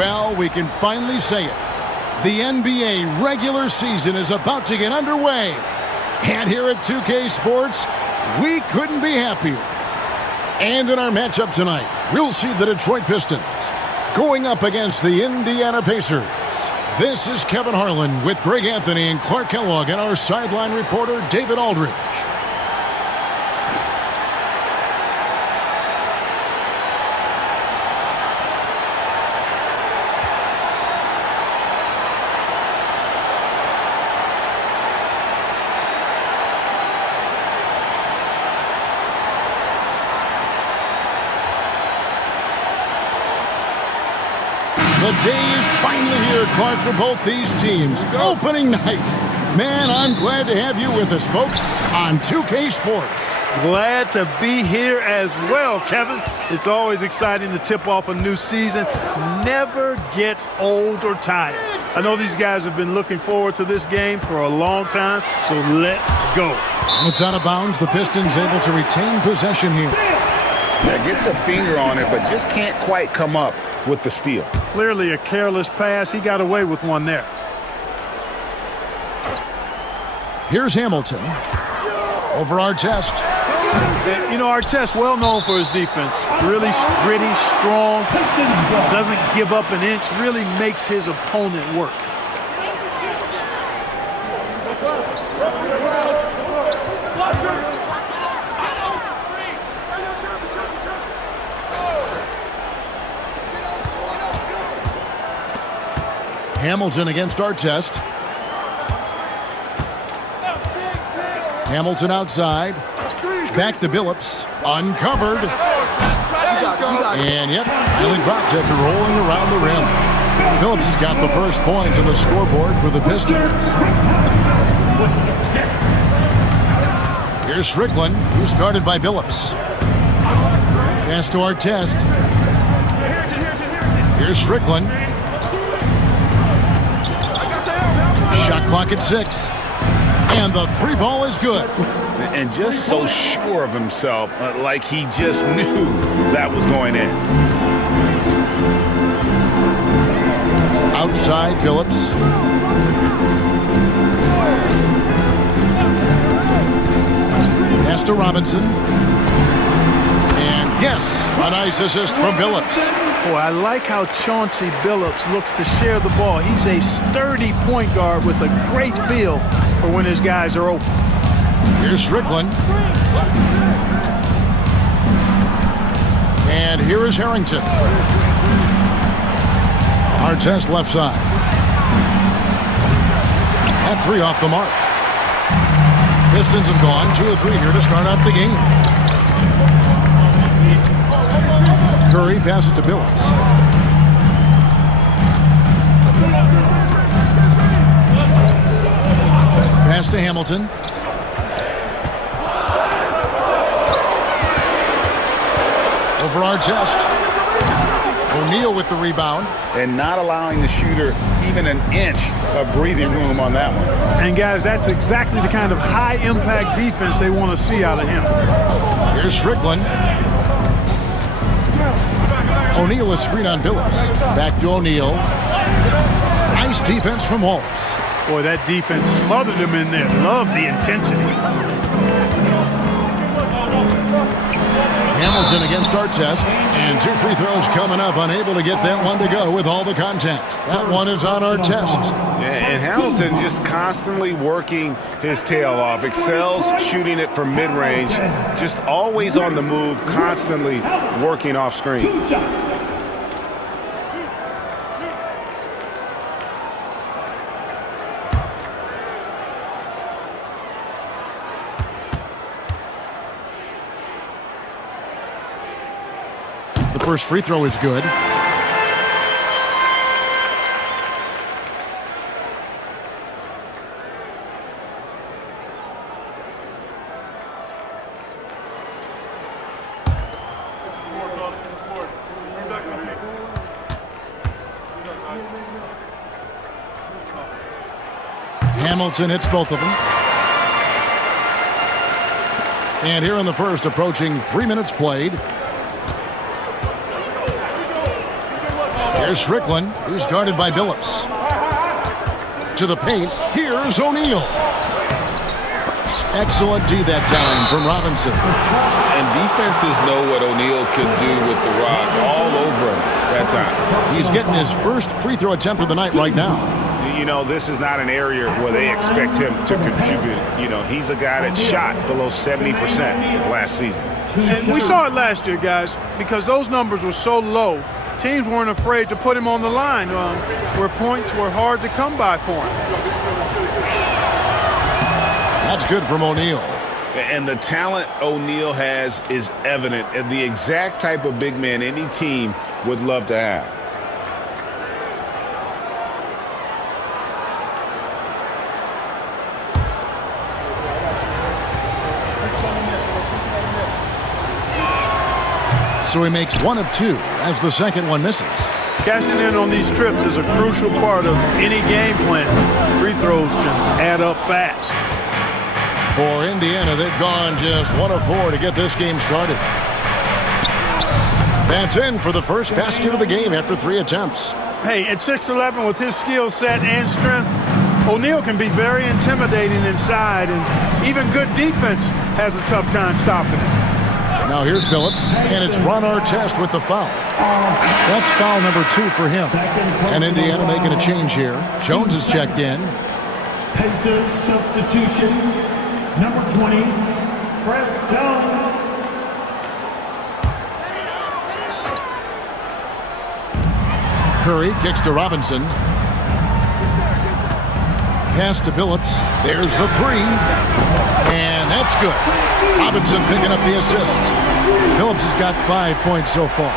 Well, we can finally say it. The NBA regular season is about to get underway. And here at 2K Sports, we couldn't be happier. And in our matchup tonight, we'll see the Detroit Pistons going up against the Indiana Pacers. This is Kevin Harlan with Greg Anthony and Clark Kellogg and our sideline reporter, David Aldridge. The day is finally here, Clark, for both these teams. Opening night. Man, I'm glad to have you with us, folks, on 2K Sports. Glad to be here as well, Kevin. It's always exciting to tip off a new season. Never gets old or tired. I know these guys have been looking forward to this game for a long time, so let's go. It's out of bounds. The Pistons able to retain possession here. Yeah, gets a finger on it, but just can't quite come up with the steal. Clearly a careless pass. He got away with one there. Here's Hamilton. Over Artest. You know, Artest, well known for his defense. Really gritty, strong, doesn't give up an inch, really makes his opponent work. Hamilton against Artest. Hamilton outside. Back to Billups. Uncovered. And yep, finally drops after rolling around the rim. Billups has got the first points on the scoreboard for the Pistons. Here's Strickland, who's guarded by Billups. Pass to Artest. Here's Strickland. Shot clock at 6. And the three ball is good. And just so sure of himself, like he just knew that was going in. Outside, Billups. Pass to Robinson. And yes, a nice assist from Billups. Boy, I like how Chauncey Billups looks to share the ball. He's a sturdy point guard with a great feel for when his guys are open. Here's Strickland. And here is Harrington. Artest left side. That three off the mark. Pistons have gone 2 of 3 here to start out the game. Curry passes to Billups. Pass to Hamilton. Over Artest. O'Neal with the rebound. And not allowing the shooter even an inch of breathing room on that one. And guys, that's exactly the kind of high-impact defense they want to see out of him. Here's Strickland. O'Neal is screen on Billups. Back to O'Neal. Nice defense from Wallace. Boy, that defense smothered him in there. Love the intensity. Hamilton against Artest. And 2 free throws coming up. Unable to get that one to go with all the contact. That one is on Artest. Yeah, and Hamilton just constantly working his tail off. Excels shooting it from mid-range. Just always on the move, constantly working off screen. The first free throw is good. Hamilton hits both of them. And here in the first, approaching 3 minutes played. Here's Strickland. He's guarded by Billups. To the paint. Here's O'Neal. Excellent D that time from Robinson. And defenses know what O'Neal can do with the rock all over him that time. He's getting his first free throw attempt of the night right now. You know, this is not an area where they expect him to contribute. You know, he's a guy that shot below 70% last season. And we saw it last year, guys, because those numbers were so low. Teams weren't afraid to put him on the line where points were hard to come by for him. That's good from O'Neal. And the talent O'Neal has is evident, and the exact type of big man any team would love to have. So he makes 1 of 2 as the second one misses. Cashing in on these trips is a crucial part of any game plan. Free throws can add up fast. For Indiana, they've gone just 1 of 4 to get this game started. That's in for the first basket of the game after 3 attempts. Hey, at 6'11", with his skill set and strength, O'Neal can be very intimidating inside, and even good defense has a tough time stopping it. Now here's Billups, and it's Ron Artest with the foul. That's foul number 2 for him. And Indiana making a change here. Jones is checked in. Pacers substitution, number 20, Fred Jones. Curry kicks to Robinson. Pass to Billups. There's the 3. And that's good. Robinson picking up the assist. Billups has got 5 points so far.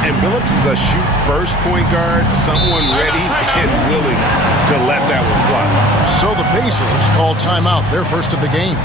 And Billups is a shoot-first point guard, someone ready and willing to let that one fly. So the Pacers call timeout, their first of the game.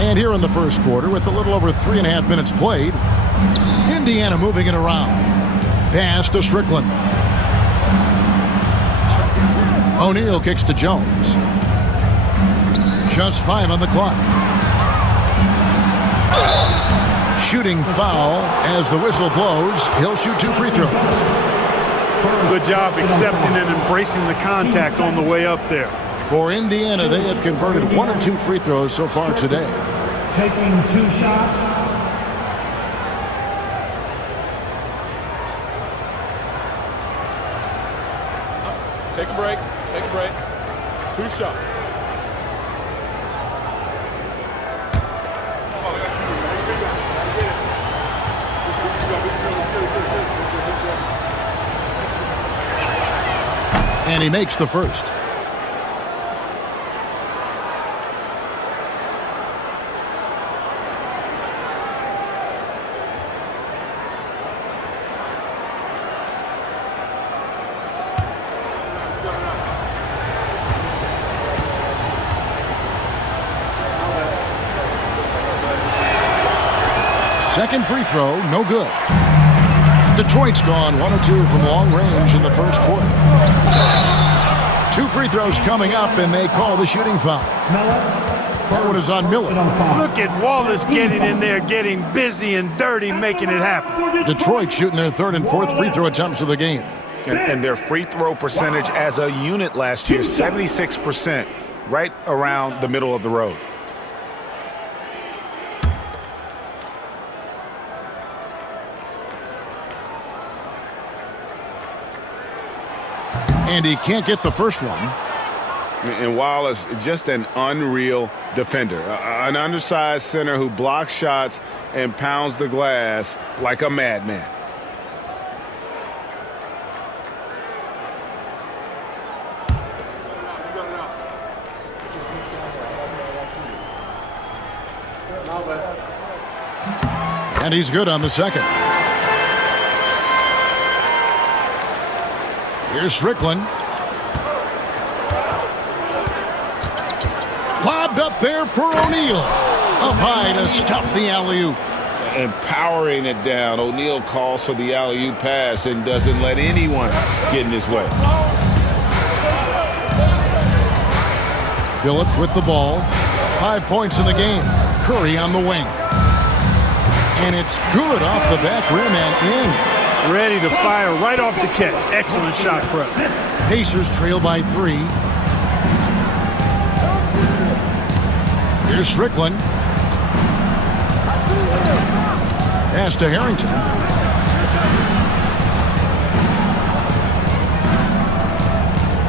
And here in the first quarter, with a little over 3.5 minutes played, Indiana moving it around. Pass to Strickland. O'Neal kicks to Jones. Just 5 on the clock. Shooting foul as the whistle blows. He'll shoot 2 free throws. Good job accepting and embracing the contact on the way up there. For Indiana, they have converted 1 of 2 free throws so far today. Taking 2 shots. Take a break. Take a break. 2 shots. And he makes the first. Second free throw, no good. Detroit's gone 1 of 2 from long range in the first quarter. 2 free throws coming up, and they call the shooting foul. That one is on Miller. Look at Wallace getting in there, getting busy and dirty, making it happen. Detroit shooting their 3rd and 4th free throw attempts of the game. And their free throw percentage as a unit last year, 76%, right around the middle of the road. And he can't get the first one. And Wallace, just an unreal defender. An undersized center who blocks shots and pounds the glass like a madman. And he's good on the second. Here's Strickland. Lobbed up there for O'Neal. Up high to stuff the alley-oop. And powering it down. O'Neal calls for the alley-oop pass and doesn't let anyone get in his way. Billups with the ball. 5 points in the game. Curry on the wing. And it's good off the back rim and in. Ready to fire right off the catch. Excellent shot prep. Pacers trail by 3. Here's Strickland. Pass to Harrington.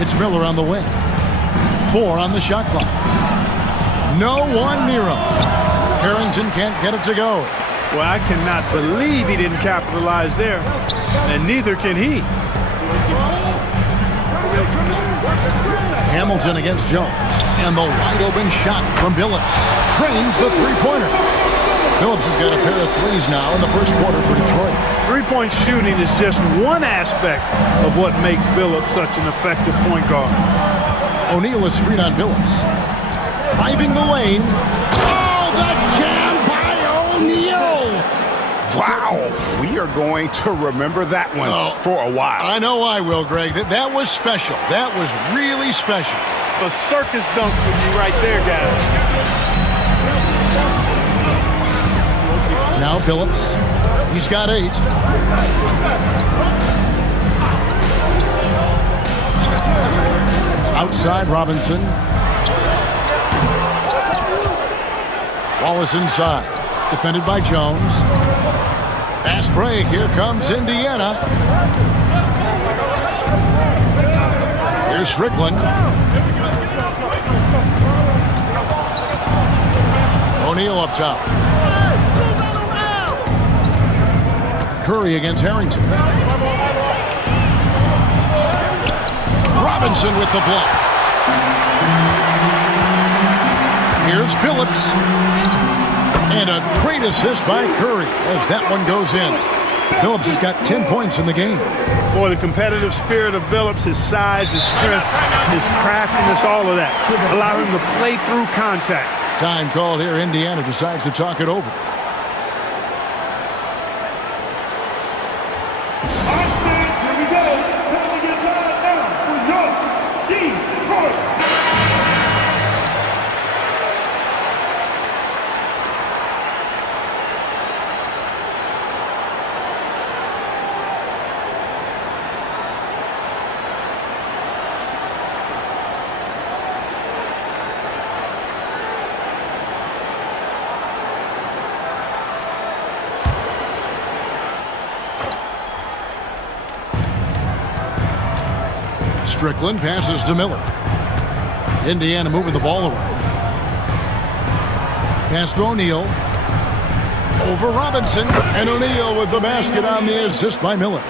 It's Miller on the wing. 4 on the shot clock. No one near him. Harrington can't get it to go. Well, I cannot believe he didn't capitalize there. And neither can he. Hamilton against Jones. And the wide open shot from Billups. Trains the three-pointer. Billups has got a pair of threes now in the first quarter for Detroit. Three-point shooting is just one aspect of what makes Billups such an effective point guard. O'Neal is screen on Billups. Driving the lane. Oh, the jam by O'Neal! Wow. We are going to remember that one for a while. I know I will, Greg. That was special. That was really special. A circus dunk from you right there, guys. Now Billups. He's got 8. Outside Robinson. Wallace inside. Defended by Jones. Fast break. Here comes Indiana. Here's Strickland. O'Neal up top. Curry against Harrington. Robinson with the block. Here's Billups. And a great assist by Curry as that one goes in. Billups has got 10 points in the game. Boy, the competitive spirit of Billups, his size, his strength, his craftiness, all of that allow him to play through contact. Time called here. Indiana decides to talk it over. Strickland passes to Miller. Indiana moving the ball around. Pass to O'Neal. Over Robinson. And O'Neal with the basket on the assist by Miller.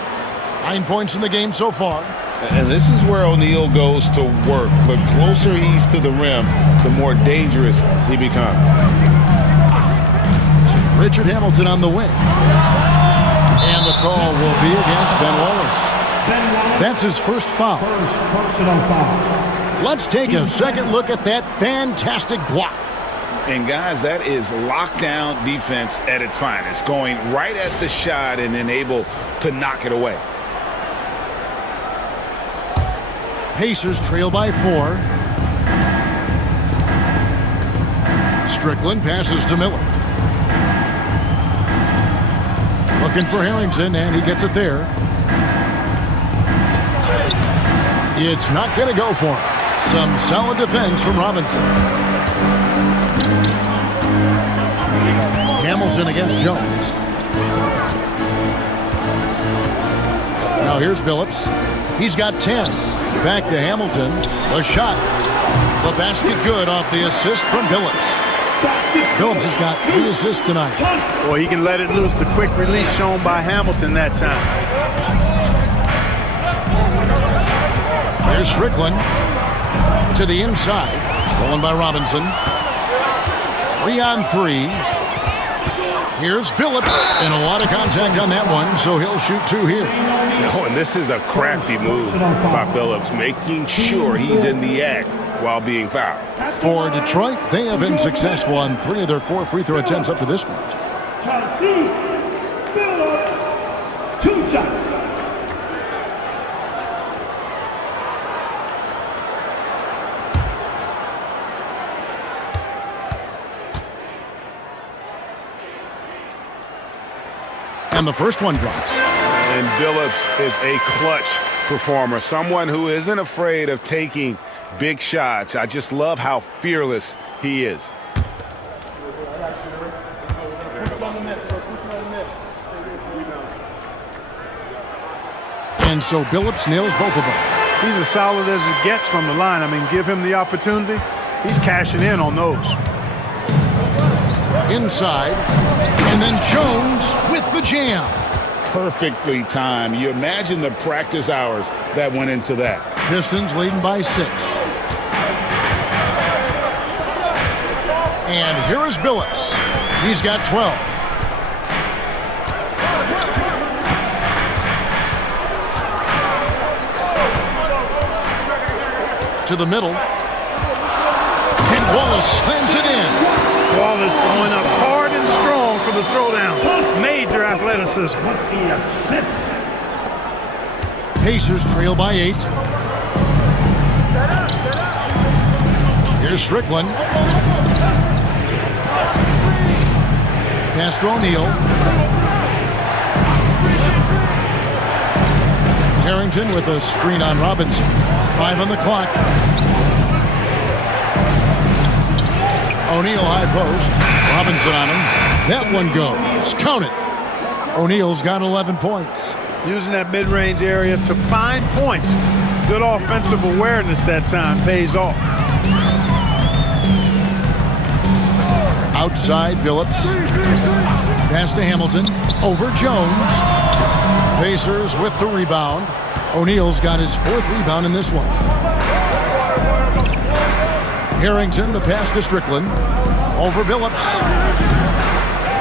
9 points in the game so far. And this is where O'Neal goes to work. The closer he's to the rim, the more dangerous he becomes. Richard Hamilton on the wing. And the call will be against Ben Wallace. That's his first foul. First personal foul. Let's take a second look at that fantastic block. And guys, that is lockdown defense at its finest. Going right at the shot and then able to knock it away. Pacers trail by 4. Strickland passes to Miller. Looking for Harrington, and he gets it there. It's not going to go for him. Some solid defense from Robinson. Hamilton against Jones. Now here's Billups. He's got 10. Back to Hamilton. The shot. The basket good off the assist from Billups. Billups has got 3 assists tonight. Boy, he can let it loose. The quick release shown by Hamilton that time. Here's Strickland to the inside. Stolen by Robinson. 3 on 3. Here's Billups, and a lot of contact on that one, so he'll shoot 2 here. Oh, and this is a crafty move by Billups, making sure he's in the act while being fouled. For Detroit, they have been successful on 3 of their 4 free throw attempts up to this point. Billups, 2 shots. And the first one drops. And Billups is a clutch performer, someone who isn't afraid of taking big shots. I just love how fearless he is. And so Billups nails both of them. He's as solid as it gets from the line. I mean, give him the opportunity. He's cashing in on those. Inside, and then Jones with the jam. Perfectly timed. You imagine the practice hours that went into that. Pistons leading by 6. And here is Billups. He's got 12. To the middle. And Wallace slams it in. Wallace going up hard and strong for the throwdown. Major athleticism. Pacers trail by 8. Here's Strickland. Pass to O'Neal. Harrington with a screen on Robinson. 5 on the clock. O'Neal high post. Robinson on him. That one goes. Count it. O'Neal's got 11 points. Using that mid-range area to find points. Good offensive awareness that time pays off. Outside, Billups. Pass to Hamilton. Over Jones. Pacers with the rebound. O'Neal's got his 4th rebound in this one. Harrington, the pass to Strickland. Over Billups.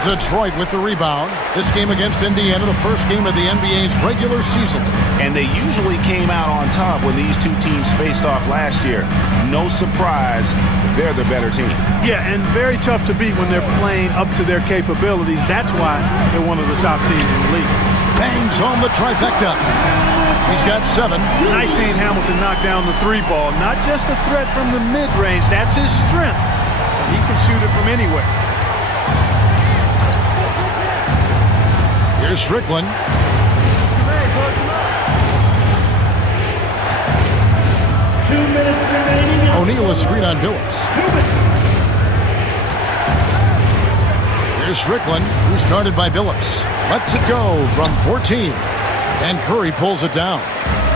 Detroit with the rebound. This game against Indiana, the first game of the NBA's regular season. And they usually came out on top when these two teams faced off last year. No surprise, they're the better team. Yeah, and very tough to beat when they're playing up to their capabilities. That's why they're one of the top teams in the league. Bangs home the trifecta. He's got 7. It's nice seeing Hamilton knock down the 3 ball. Not just a threat from the mid-range. That's his strength. He can shoot it from anywhere. Here's Strickland. O'Neal a screen on Billups. Here's Strickland, who's guarded by Billups. Lets it go from 14. And Curry pulls it down.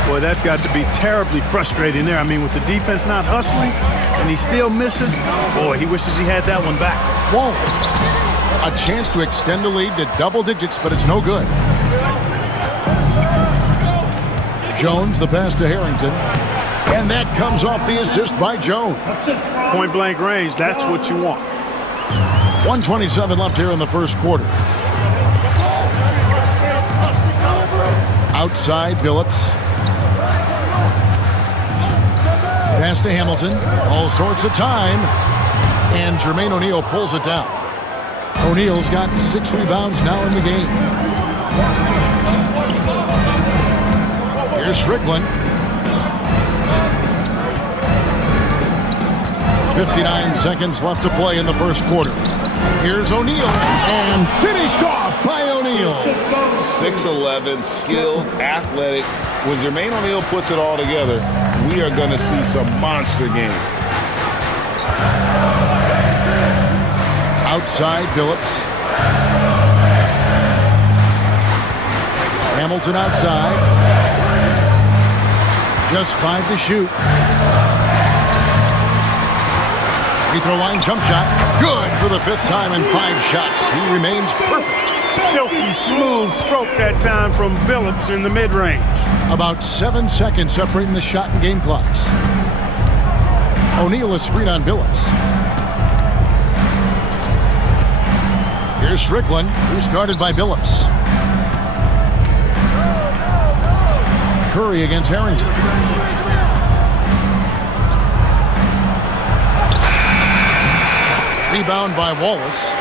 Boy, that's got to be terribly frustrating there. I mean, with the defense not hustling, and he still misses. Boy, he wishes he had that one back. Wallace. A chance to extend the lead to double digits, but it's no good. Jones, the pass to Harrington. And that comes off the assist by Jones. Point blank range, that's what you want. 1:27 left here in the first quarter. Outside, Billups. Pass to Hamilton. All sorts of time. And Jermaine O'Neal pulls it down. O'Neal's got 6 rebounds now in the game. Here's Strickland. 59 seconds left to play in the first quarter. Here's O'Neal. And finished off by O'Neal. 6'11", skilled, athletic. When Jermaine O'Neal puts it all together, we are going to see some monster games. Outside, Billups. Hamilton outside. Just 5 to shoot. Free throw line jump shot. Good for the 5th time in 5 shots. He remains perfect. Silky smooth stroke that time from Billups in the mid-range. About 7 seconds separating the shot and game clocks. O'Neal a screen on Billups. Here's Strickland, who's guarded by Billups. Curry against Harrington. Rebound by Wallace.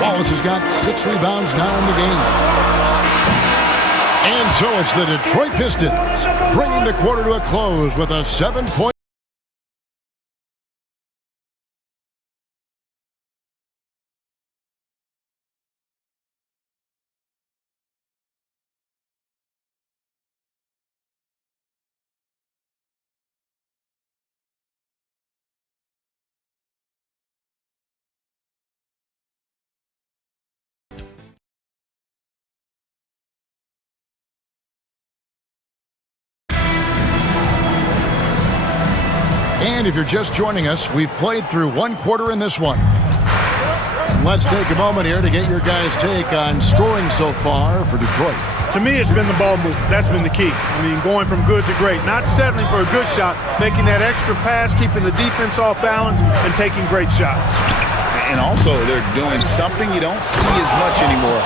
Wallace has got 6 rebounds now in the game. And so it's the Detroit Pistons bringing the quarter to a close with a 7-point. And if you're just joining us, we've played through 1 quarter in this one. And let's take a moment here to get your guys' take on scoring so far for Detroit. To me, it's been the ball movement. That's been the key. I mean, going from good to great. Not settling for a good shot, making that extra pass, keeping the defense off balance, and taking great shots. And also, they're doing something you don't see as much anymore,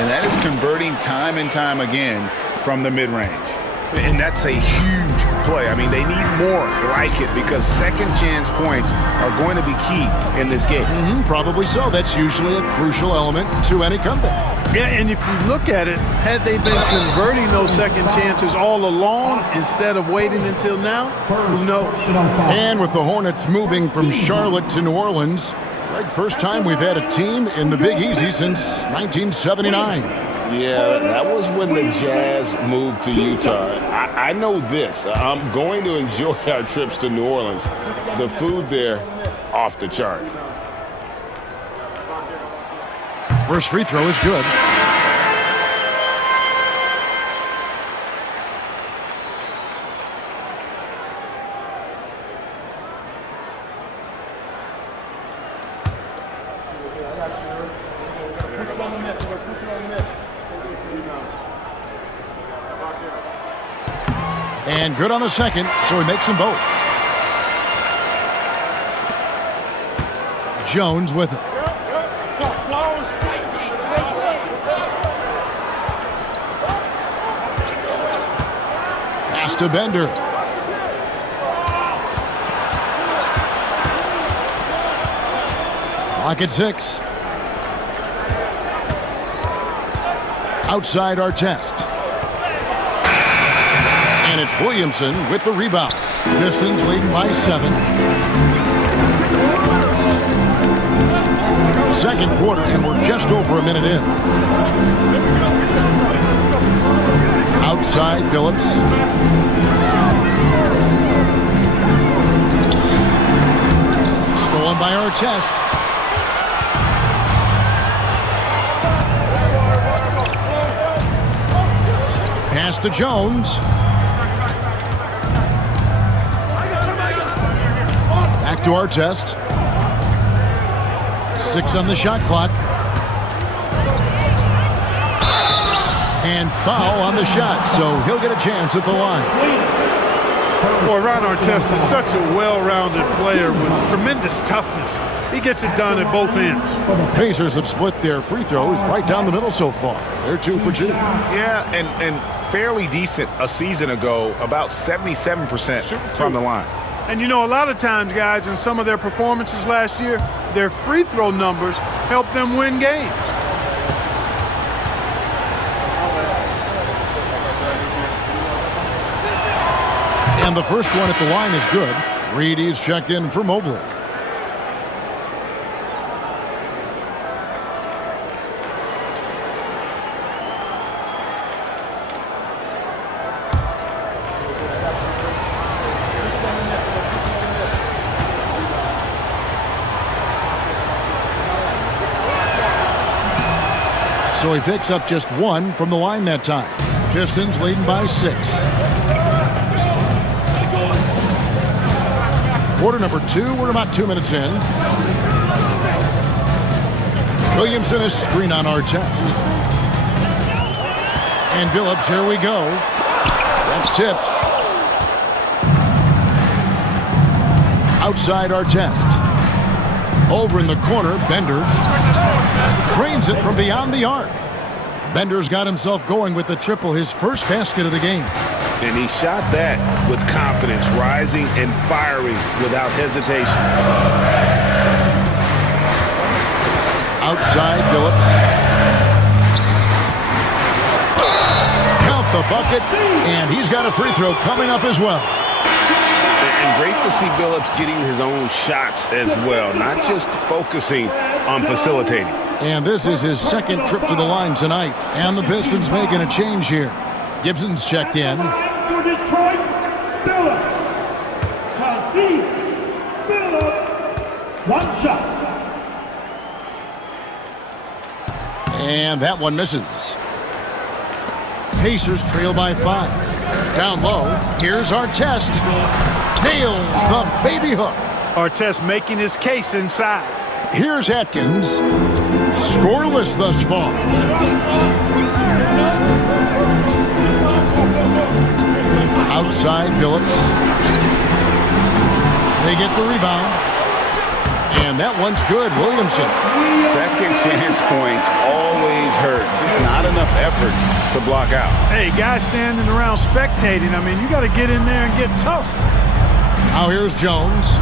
and that is converting time and time again from the mid-range. And that's a huge play. I mean, they need more like it because second chance points are going to be key in this game. Probably so. That's usually a crucial element to any comeback. Yeah, and if you look at it, had they been converting those second chances all along instead of waiting until now, who knows? And with the Hornets moving from Charlotte to New Orleans, right, first time we've had a team in the Big Easy since 1979. Yeah, that was when the Jazz moved to Utah. I know this. I'm going to enjoy our trips to New Orleans. The food there, off the charts. First free throw is good. And good on the second, so he makes them both. Jones with it. Pass to Bender. Clock at 6. Outside Artest. And it's Williamson with the rebound. Pistons leading by 7. Second quarter, and we're just over a minute in. Outside Billups. Stolen by Artest. Pass to Jones. Back to Artest. 6 on the shot clock. And foul on the shot, so he'll get a chance at the line. Boy, Ron Artest is such a well-rounded player with tremendous toughness. He gets it done at both ends. Pacers have split their free throws right down the middle so far. They're 2 for 2. Yeah, and fairly decent a season ago, about 77% from the line. And you know, a lot of times, guys, in some of their performances last year, their free throw numbers helped them win games. And the first one at the line is good. Reedy's checked in for Mobley. So he picks up just 1 from the line that time. Pistons leading by 6. Quarter number 2, we're about 2 minutes in. Williamson is screen on Artest. And Billups, here we go. That's tipped. Outside Artest. Over in the corner, Bender drains it from beyond the arc. Bender's got himself going with the triple, his first basket of the game. And he shot that with confidence, rising and firing without hesitation. Outside, Billups. Count the bucket, and he's got a free throw coming up as well. And great to see Billups getting his own shots as well, not just focusing on facilitating. And this is his second trip to the line tonight. And the Pistons making a change here. Gibson's checked in. For Detroit, Billups. Billups. One shot. And that one misses. Pacers trail by 5. Down low, here's Artest. Nails the baby hook. Artest making his case inside. Here's Atkins. Scoreless thus far. Outside, Billups. They get the rebound. And that one's good. Williamson. Second chance points always hurt. Just not enough effort to block out. Hey, guys standing around spectating. I mean, you got to get in there and get tough. Now here's Jones.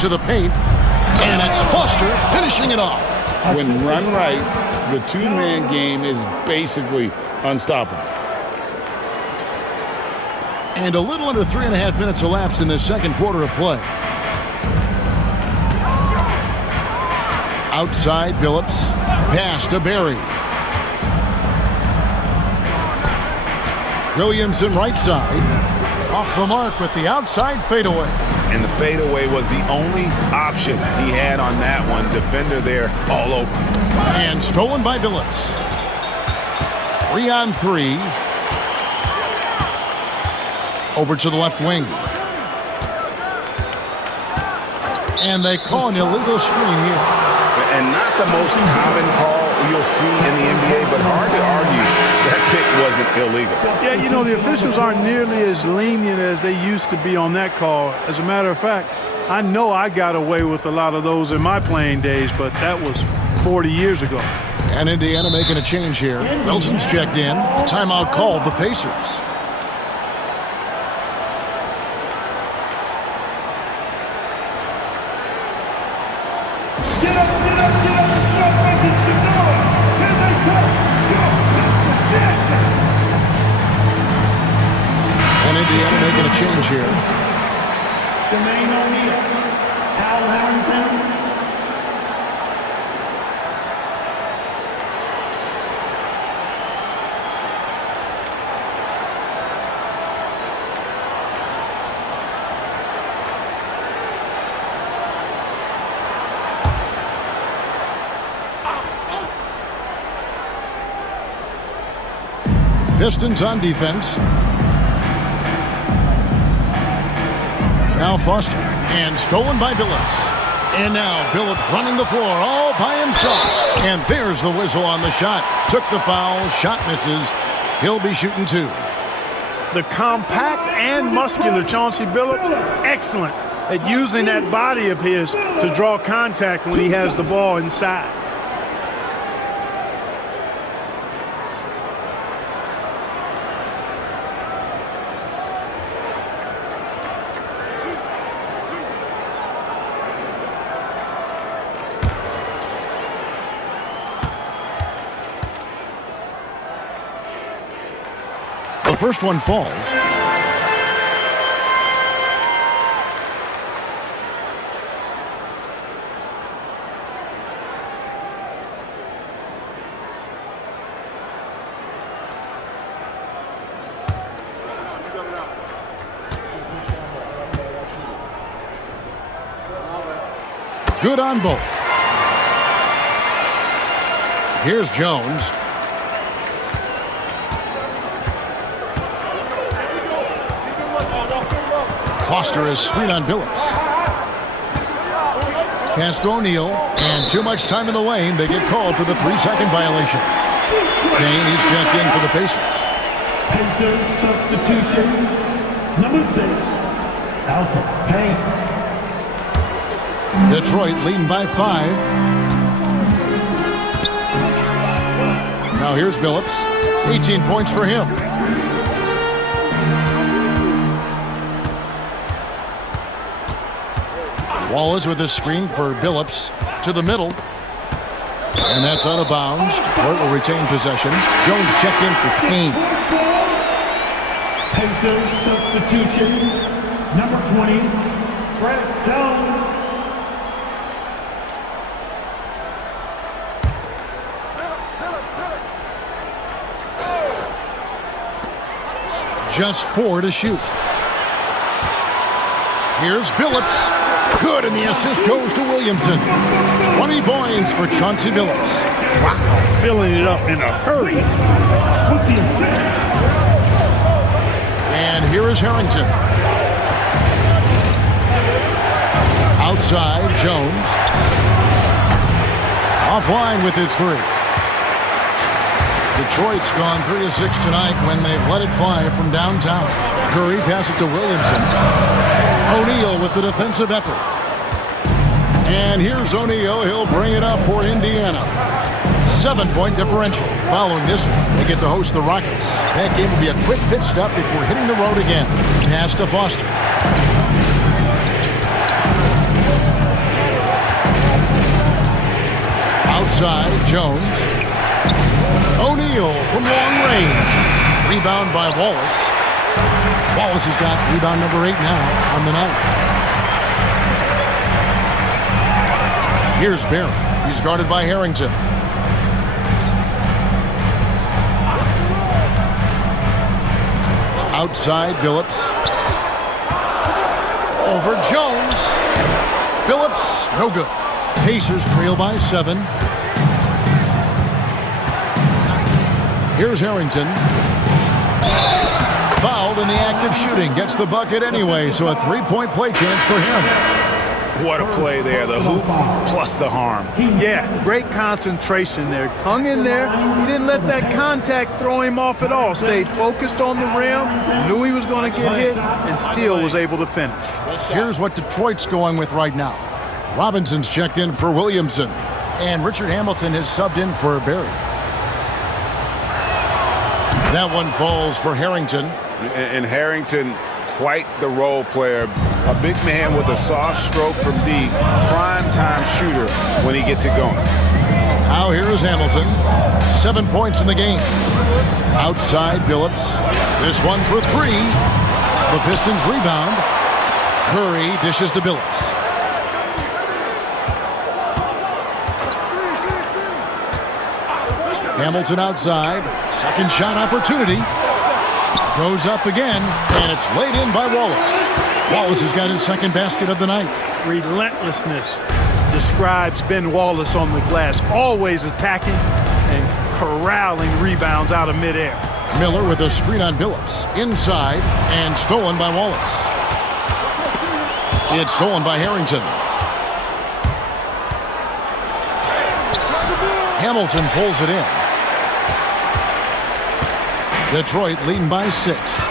To the paint. And it's Foster finishing it off. When run right, the two-man game is basically unstoppable. And a little under 3.5 minutes elapsed in this second quarter of play. Outside, Billups. Pass to Barry. Williamson right side. Off the mark with the outside fadeaway. And the fadeaway was the only option he had on that one. Defender there all over. And stolen by Billups. 3-on-3. Over to the left wing. And they call an illegal screen here. And not the most common call you'll see in the NBA, but hard to argue that kick wasn't illegal. Yeah, you know, the officials aren't nearly as lenient as they used to be on that call. As a matter of fact, I know I got away with a lot of those in my playing days, but that was 40 years ago. And Indiana making a change here. Wilson's checked in. Timeout called the Pacers. Get up, get up, get up, and jump like it's the door. Here they come. Yo, Mr. Jackson. And Indiana making a change here. Jermaine O'Neal. Al Harrington. Pistons on defense. Now Foster. And stolen by Billups. And now Billups running the floor all by himself. And there's the whistle on the shot. Took the foul. Shot misses. He'll be shooting 2. The compact and muscular Chauncey Billups, excellent at using that body of his to draw contact when he has the ball inside. The first one falls. Good on both. Here's Jones. Foster is screen on Billups. Pass to O'Neal, and too much time in the lane. They get called for the 3-second violation. Kane, he's checked in for the Pacers. Pacers substitution. Number 6, Out. Hey. Detroit leading by 5. Now here's Billups. 18 points for him. Wallace with a screen for Billups to the middle. And that's out of bounds. Detroit will retain possession. Jones checked in for Payne. Pacers substitution. Number 20, Fred Jones. Just 4 to shoot. Here's Billups. Good, and the assist goes to Williamson. 20 points for Chauncey Billups. Wow, filling it up in a hurry. With the assist. And here is Harrington. Outside, Jones. Offline with his 3. Detroit's gone 3 of 6 tonight when they've let it fly from downtown. Curry passes to Williamson. O'Neal with the defensive effort. And here's O'Neal. He'll bring it up for Indiana. 7-point differential. Following this one, they get to host the Rockets. That game will be a quick pit stop before hitting the road again. Pass to Foster. Outside, Jones. O'Neal from long range. Rebound by Wallace. Wallace has got rebound number 8 now on the night. Here's Barry. He's guarded by Harrington. Outside, Billups. Over Jones. Billups, no good. Pacers trail by 7. Here's Harrington. Fouled in the act of shooting. Gets the bucket anyway, so a 3-point play chance for him. What a play there. The hoop plus the harm. Yeah, great concentration there. Hung in there. He didn't let that contact throw him off at all. Stayed focused on the rim. Knew he was going to get hit and still was able to finish. Here's what Detroit's going with right now. Robinson's checked in for Williamson. And Richard Hamilton has subbed in for Barry. That one falls for Harrington. And Harrington, quite the role player. A big man with a soft stroke from deep. Prime-time shooter when he gets it going. Now here is Hamilton. 7 points in the game. Outside, Billups. This one for 3. The Pistons rebound. Curry dishes to Billups. Hamilton outside. Second shot opportunity. Goes up again, and it's laid in by Wallace. Wallace has got his second basket of the night. Relentlessness describes Ben Wallace on the glass. Always attacking and corralling rebounds out of midair. Miller with a screen on Billups. Inside, and stolen by Wallace. It's stolen by Harrington. Hamilton pulls it in. Detroit leading by 6.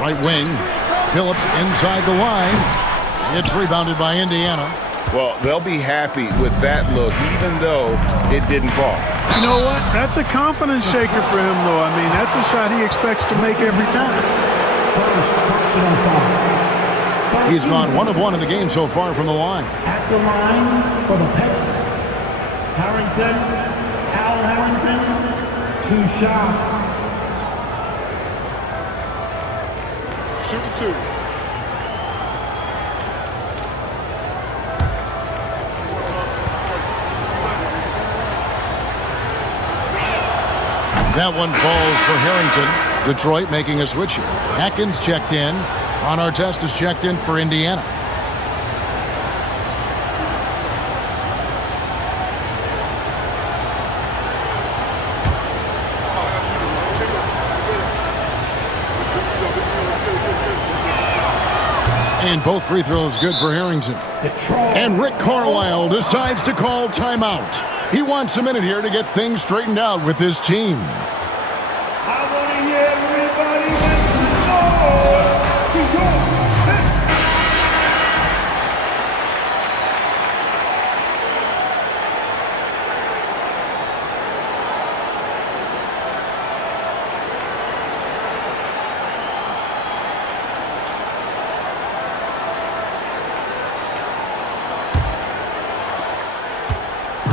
Right wing. Billups inside the line. It's rebounded by Indiana. Well, they'll be happy with that look, even though it didn't fall. You know what? That's a confidence shaker for him, though. I mean, that's a shot he expects to make every time. First personal foul. He's gone 1 of 1 in the game so far from the line. At the line for the Pacers. Harrington, Al Harrington, 2 shots. Shooting 2. That one falls for Harrington. Detroit making a switch here. Atkins checked in. On our test is checked in for Indiana. And both free throws good for Harrington. And Rick Carlisle decides to call timeout. He wants a minute here to get things straightened out with his team. I want to hear everybody make some noise to your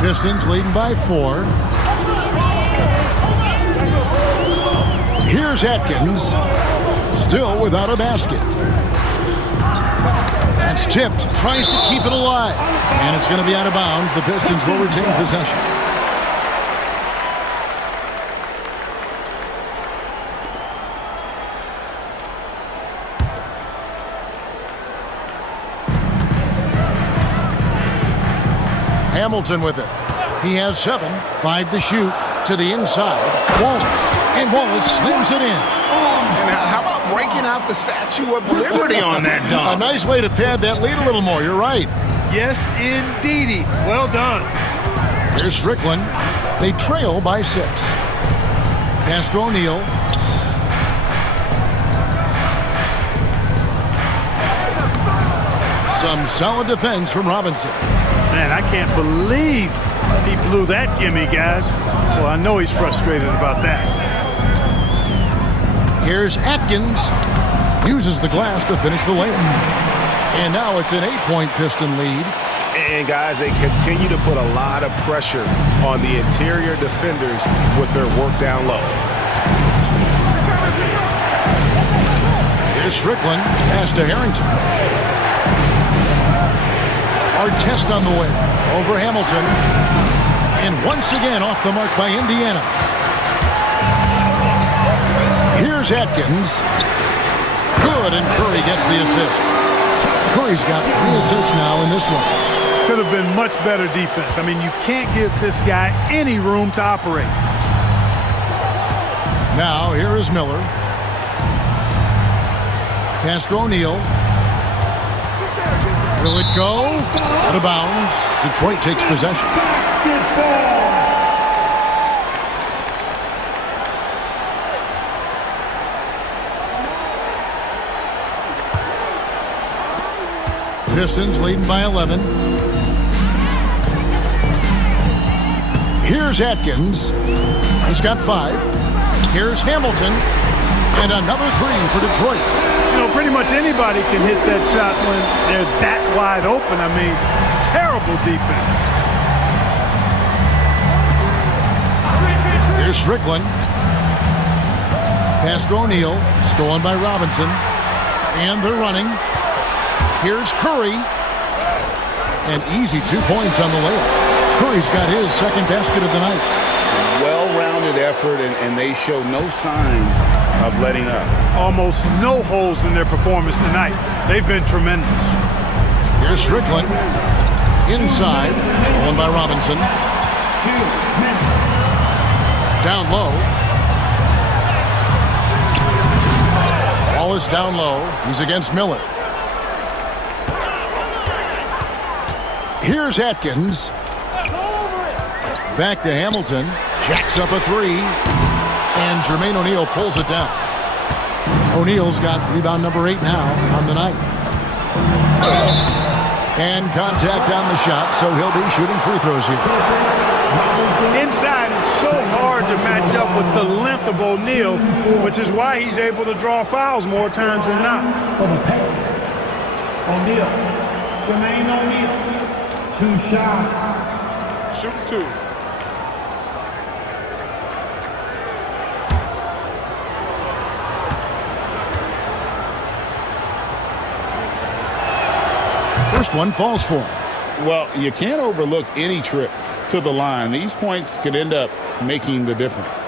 Pistons leading by 4. Here's Atkins, still without a basket. That's tipped, tries to keep it alive. And it's going to be out of bounds. The Pistons will retain possession. Hamilton with it. He has 7, 5 to shoot. To the inside, Wallace. And Wallace slams it in. And how about breaking out the Statue of Liberty on that dunk? A nice way to pad that lead a little more. You're right. Yes, indeedy. Well done. Here's Strickland. They trail by 6. Pass to O'Neal. Some solid defense from Robinson. Man, I can't believe he blew that gimme, guys. Well, I know he's frustrated about that. Here's Atkins. Uses the glass to finish the layup. And now it's an 8-point Piston lead. And, guys, they continue to put a lot of pressure on the interior defenders with their work down low. Here's Strickland. Pass to Harrington. Test on the way. Over Hamilton. And once again off the mark by Indiana. Here's Atkins. Good, and Curry gets the assist. Curry's got 3 assists now in this one. Could have been much better defense. I mean, you can't give this guy any room to operate. Now, here is Miller. Pass to O'Neal. Will it go? Out of bounds. Detroit takes possession. Pistons leading by 11. Here's Atkins. He's got 5. Here's Hamilton. And another 3 for Detroit. You know, pretty much anybody can hit that shot when they're that wide open. I mean, terrible defense. Here's Strickland. Pass to O'Neal. Stolen by Robinson. And they're running. Here's Curry. And easy 2 points on the layup. Curry's got his second basket of the night. Well-rounded effort, and they show no signs of letting up. Almost no holes in their performance tonight. They've been tremendous. Here's Strickland. Inside. Stolen by Robinson. Down low. Wallace down low. He's against Miller. Here's Atkins. Back to Hamilton. Jacks up a 3. And Jermaine O'Neal pulls it down. O'Neal's got rebound number 8 now on the night. And contact on the shot, so he'll be shooting free throws here. Inside, it's so hard to match up with the length of O'Neal, which is why he's able to draw fouls more times than not. For the Pacers, O'Neal, Jermaine O'Neal, 2 shots. Shoot 2. First one falls for him. Well, you can't overlook any trip to the line. These points could end up making the difference.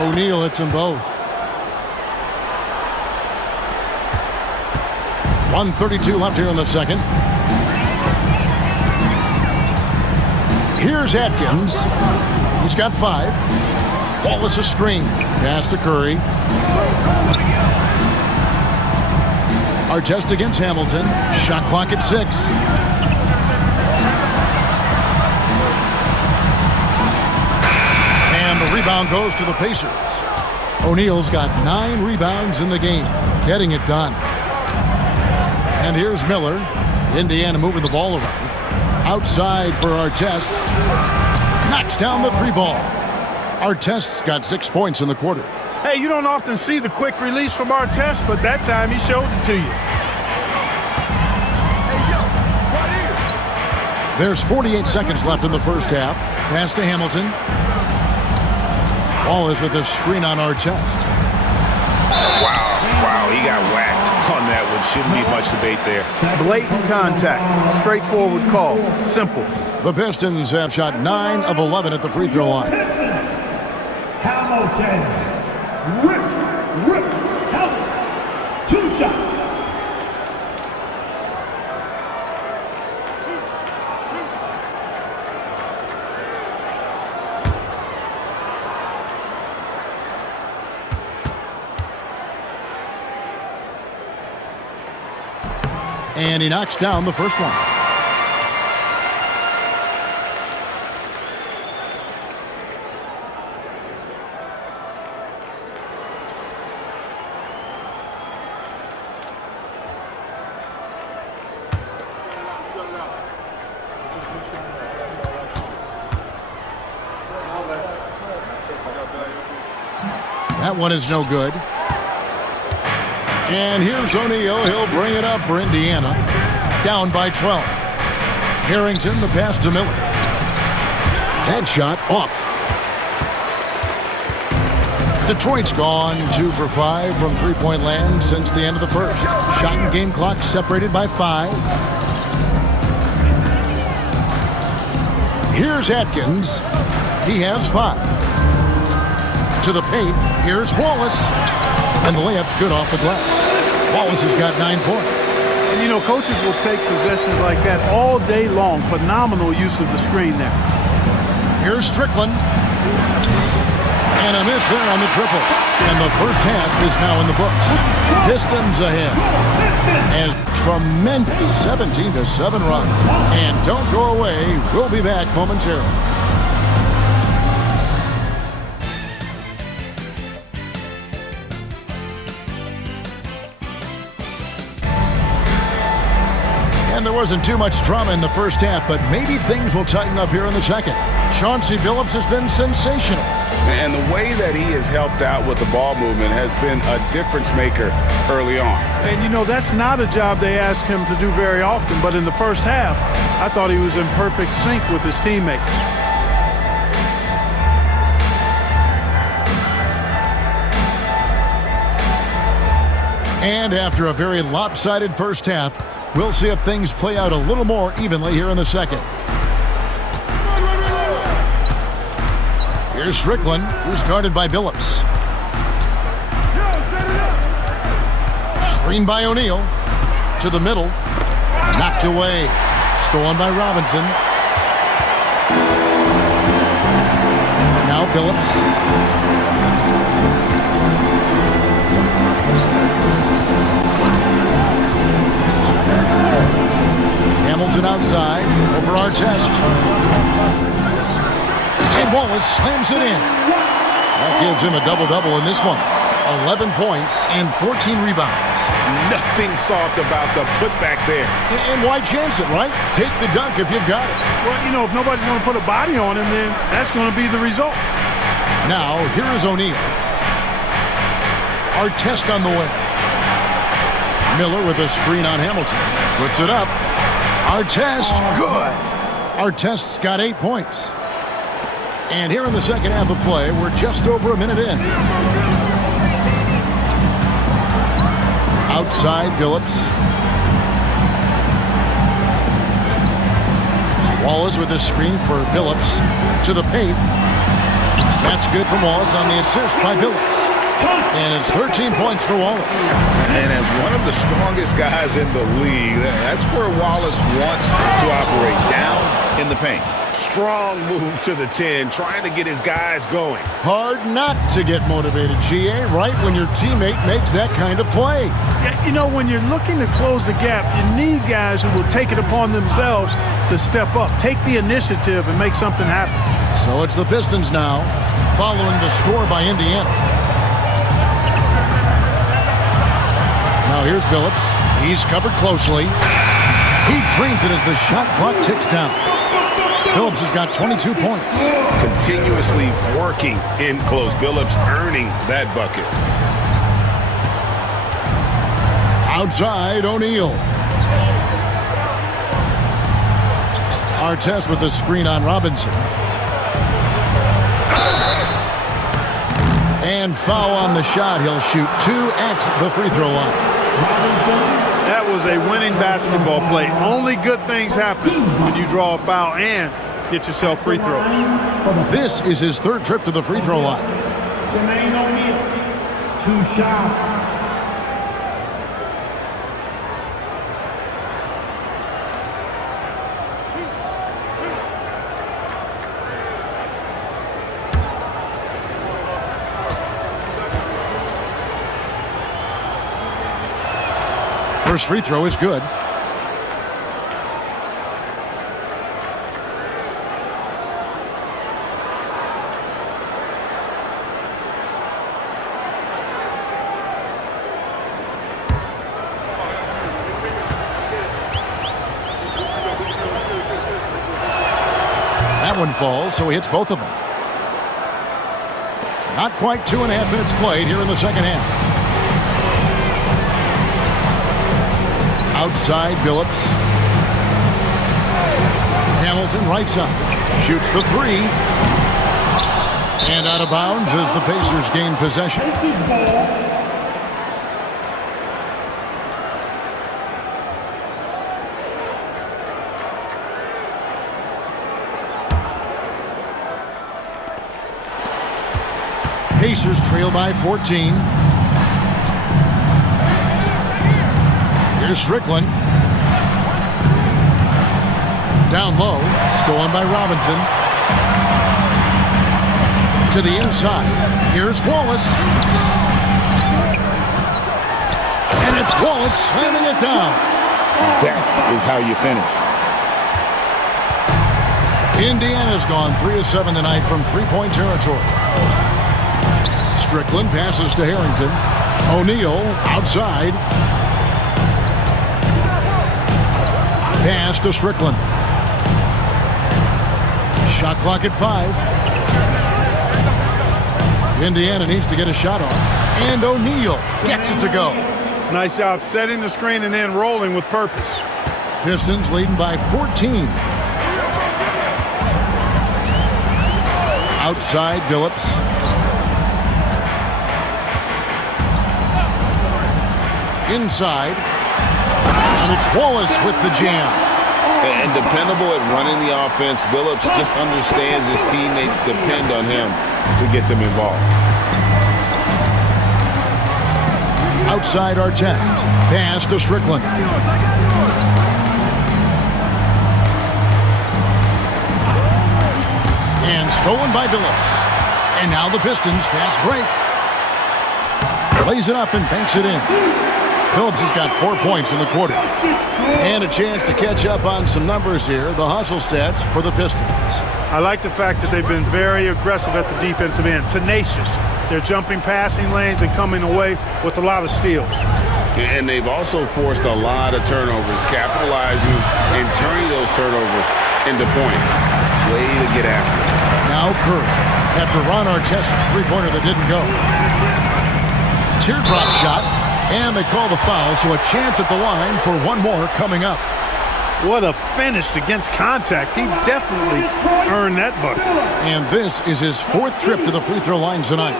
O'Neal hits them both. 1:32 left here in the second. Here's Atkins. He's got 5. Wallace a screen. Pass to Curry. Artest against Hamilton. Shot clock at 6. And the rebound goes to the Pacers. O'Neal's got 9 rebounds in the game, getting it done. And here's Miller. Indiana moving the ball around. Outside for Artest. Knocks down the 3-ball. Artest's got 6 points in the quarter. Hey, you don't often see the quick release from Artest, but that time he showed it to you. There's 48 seconds left in the first half. Pass to Hamilton. Wallace with a screen on Artest. Wow, he got whacked on that one. Shouldn't be much debate there. Blatant contact. Straightforward call. Simple. The Pistons have shot 9 of 11 at the free throw line. Hamilton. Rip. Hamilton. 2 shots. And he knocks down the first one. That one is no good. And here's O'Neal. He'll bring it up for Indiana. Down by 12. Harrington, the pass to Miller. Headshot off. Detroit's gone 2 for 5 from three-point land since the end of the first. Shot and game clock separated by 5. Here's Atkins. He has 5. To the paint. Here's Wallace. And the layup's good off the glass. Wallace has got 9 points. And, you know, coaches will take possessions like that all day long. Phenomenal use of the screen there. Here's Strickland. And a miss there on the triple. And the first half is now in the books. Pistons ahead. And tremendous 17-7 run. And don't go away. We'll be back momentarily. And there wasn't too much drama in the first half, but maybe things will tighten up here in the second. Chauncey Billups has been sensational. And the way that he has helped out with the ball movement has been a difference maker early on. And, you know, that's not a job they ask him to do very often, but in the first half, I thought he was in perfect sync with his teammates. And after a very lopsided first half, we'll see if things play out a little more evenly here in the second. Here's Strickland, who's guarded by Billups. Screen by O'Neal. To the middle. Knocked away. Stolen by Robinson. Now Billups. Hamilton outside, over Artest. And Wallace slams it in. That gives him a double-double in this one. 11 points and 14 rebounds. Nothing soft about the putback there. And why chance it, right? Take the dunk if you've got it. Well, you know, if nobody's going to put a body on him, then that's going to be the result. Now, here is O'Neal. Artest on the way. Miller with a screen on Hamilton. Puts it up. Artest, good. Artest's got 8 points. And here in the second half of play, we're just over a minute in. Outside, Billups. Wallace with a screen for Billups. To the paint. That's good from Wallace on the assist by Billups. And it's 13 points for Wallace. And as one of the strongest guys in the league, that's where Wallace wants to operate, down in the paint. Strong move to the 10, trying to get his guys going. Hard not to get motivated, GA, right when your teammate makes that kind of play. Yeah, you know, when you're looking to close the gap, you need guys who will take it upon themselves to step up, take the initiative, and make something happen. So it's the Pistons now, following the score by Indiana. Now here's Phillips. He's covered closely. He drains it as the shot clock ticks down. Phillips has got 22 points. Continuously working in close. Billups earning that bucket. Outside, O'Neal. Artest with the screen on Robinson. And foul on the shot. He'll shoot 2 at the free throw line. That was a winning basketball play. Only good things happen when you draw a foul and get yourself free throws. This is his 3rd trip to the free throw line. Jermaine O'Neal, 2 shots. First free throw is good. That one falls, so he hits both of them. Not quite 2.5 minutes played here in the second half. Outside, Billups. Hamilton right side. Shoots the 3. And out of bounds as the Pacers gain possession. Pacers trail by 14. Here's Strickland. Down low. Stolen by Robinson. To the inside. Here's Wallace. And it's Wallace slamming it down. That is how you finish. Indiana's gone 3 of 7 tonight from three-point territory. Strickland passes to Harrington. O'Neal outside. Pass to Strickland. Shot clock at 5. Indiana needs to get a shot off. And O'Neal gets it to go. Nice job setting the screen and then rolling with purpose. Pistons leading by 14. Outside, Billups. Inside. And it's Wallace with the jam. And dependable at running the offense. Billups just understands his teammates depend on him to get them involved. Outside Artest. Pass to Strickland. And stolen by Billups. And now the Pistons fast break. Plays it up and banks it in. Phillips has got 4 points in the quarter. And a chance to catch up on some numbers here. The hustle stats for the Pistons. I like the fact that they've been very aggressive at the defensive end. Tenacious. They're jumping passing lanes and coming away with a lot of steals. And they've also forced a lot of turnovers, capitalizing and turning those turnovers into points. Way to get after it. Now Curry. After Ron Artest's three-pointer that didn't go. Teardrop shot. And they call the foul, so a chance at the line for one more coming up. What a finish against contact. He definitely earned that bucket. And this is his 4th trip to the free throw line tonight.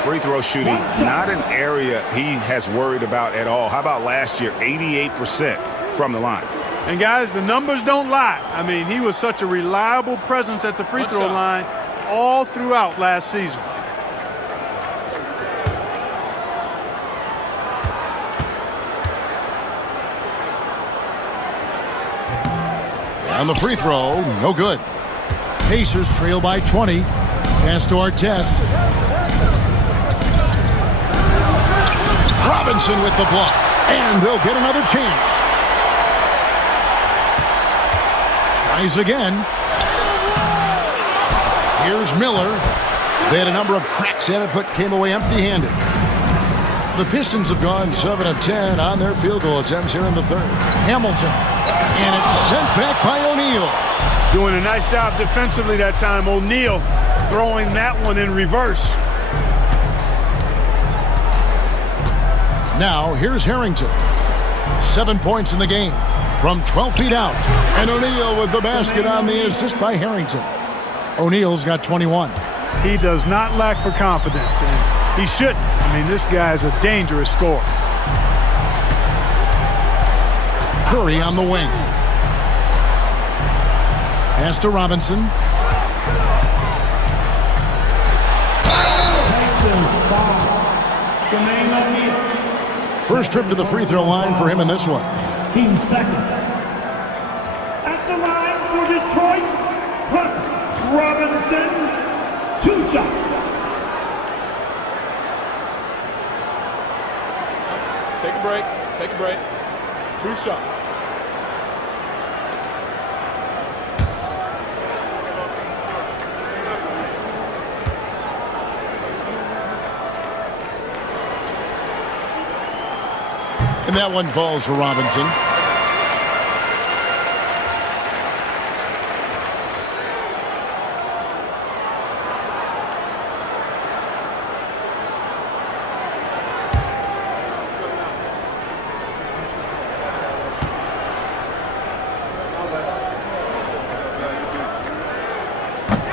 Free throw shooting, not an area he has worried about at all. How about last year, 88% from the line? And guys, the numbers don't lie. I mean, he was such a reliable presence at the free throw line all throughout last season. On the free throw, no good. Pacers trail by 20. Pass to Artest. Robinson with the block. And they'll get another chance. Tries again. Here's Miller. They had a number of cracks at it, but came away empty-handed. The Pistons have gone 7 of 10 on their field goal attempts here in the third. Hamilton. And it's sent back by O'Neal. Doing a nice job defensively that time. O'Neal throwing that one in reverse. Now, here's Harrington. 7 points in the game from 12 feet out. And O'Neal with the basket on the assist by Harrington. O'Neal's got 21. He does not lack for confidence, and he shouldn't. I mean, this guy's a dangerous scorer. Curry on the wing. Pass to Robinson. First trip to the free throw line for him in this one. 15 seconds. At the line for Detroit, Robinson, 2 shots. Take a break. Take a break. 2 shots. And that one falls for Robinson.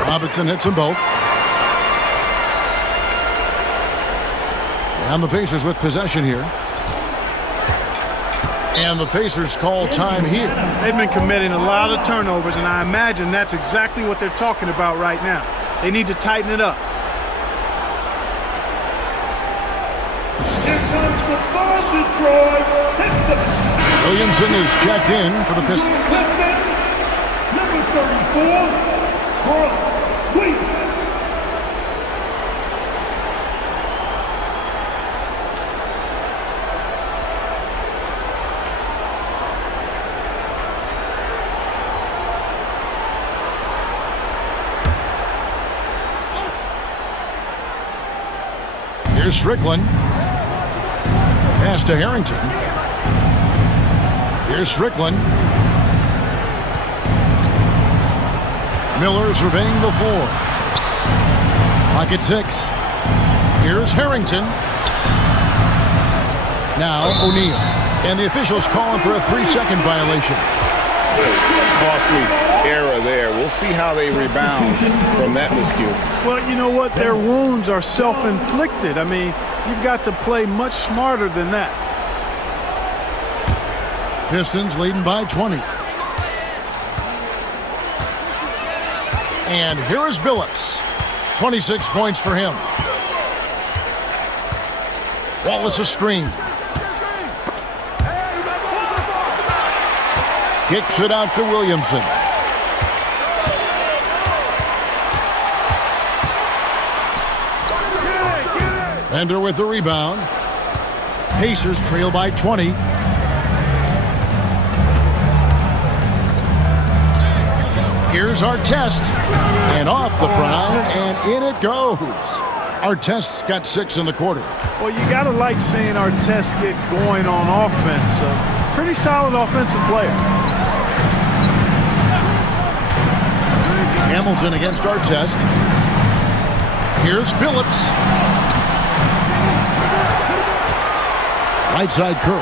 Robinson hits them both. And the Pacers with possession here. And the Pacers call time here. They've been committing a lot of turnovers, and I imagine that's exactly what they're talking about right now. They need to tighten it up. Here comes the ball, Detroit. Williamson is checked in for the Pistons. Number 34, Carl Williams. Here's Strickland. Pass to Harrington. Here's Strickland. Miller surveying the floor. Clock at 6. Here's Harrington. Now O'Neal. And the officials calling for a 3-second violation. Costly error there. We'll see how they rebound from that miscue. Well, you know what? Their wounds are self-inflicted. I mean, you've got to play much smarter than that. Pistons leading by 20. And here is Billups. 26 points for him. Wallace a screen. Kicks it out to Williamson. Bender with the rebound. Pacers trail by 20. Here's Artest. And off the front, and in it goes. Artest's got 6 in the quarter. Well, you got to like seeing Artest get going on offense. Pretty solid offensive player. Hamilton against Artest. Here's Billups. Right side Curry.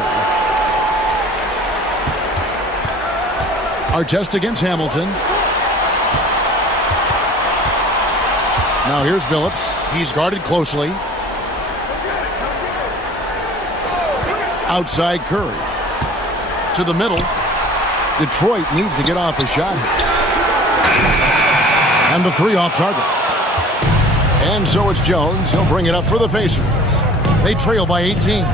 Artest against Hamilton. Now here's Billups. He's guarded closely. Outside Curry. To the middle. Detroit needs to get off a shot. And the 3 off target. And so it's Jones. He'll bring it up for the Pacers. They trail by 18.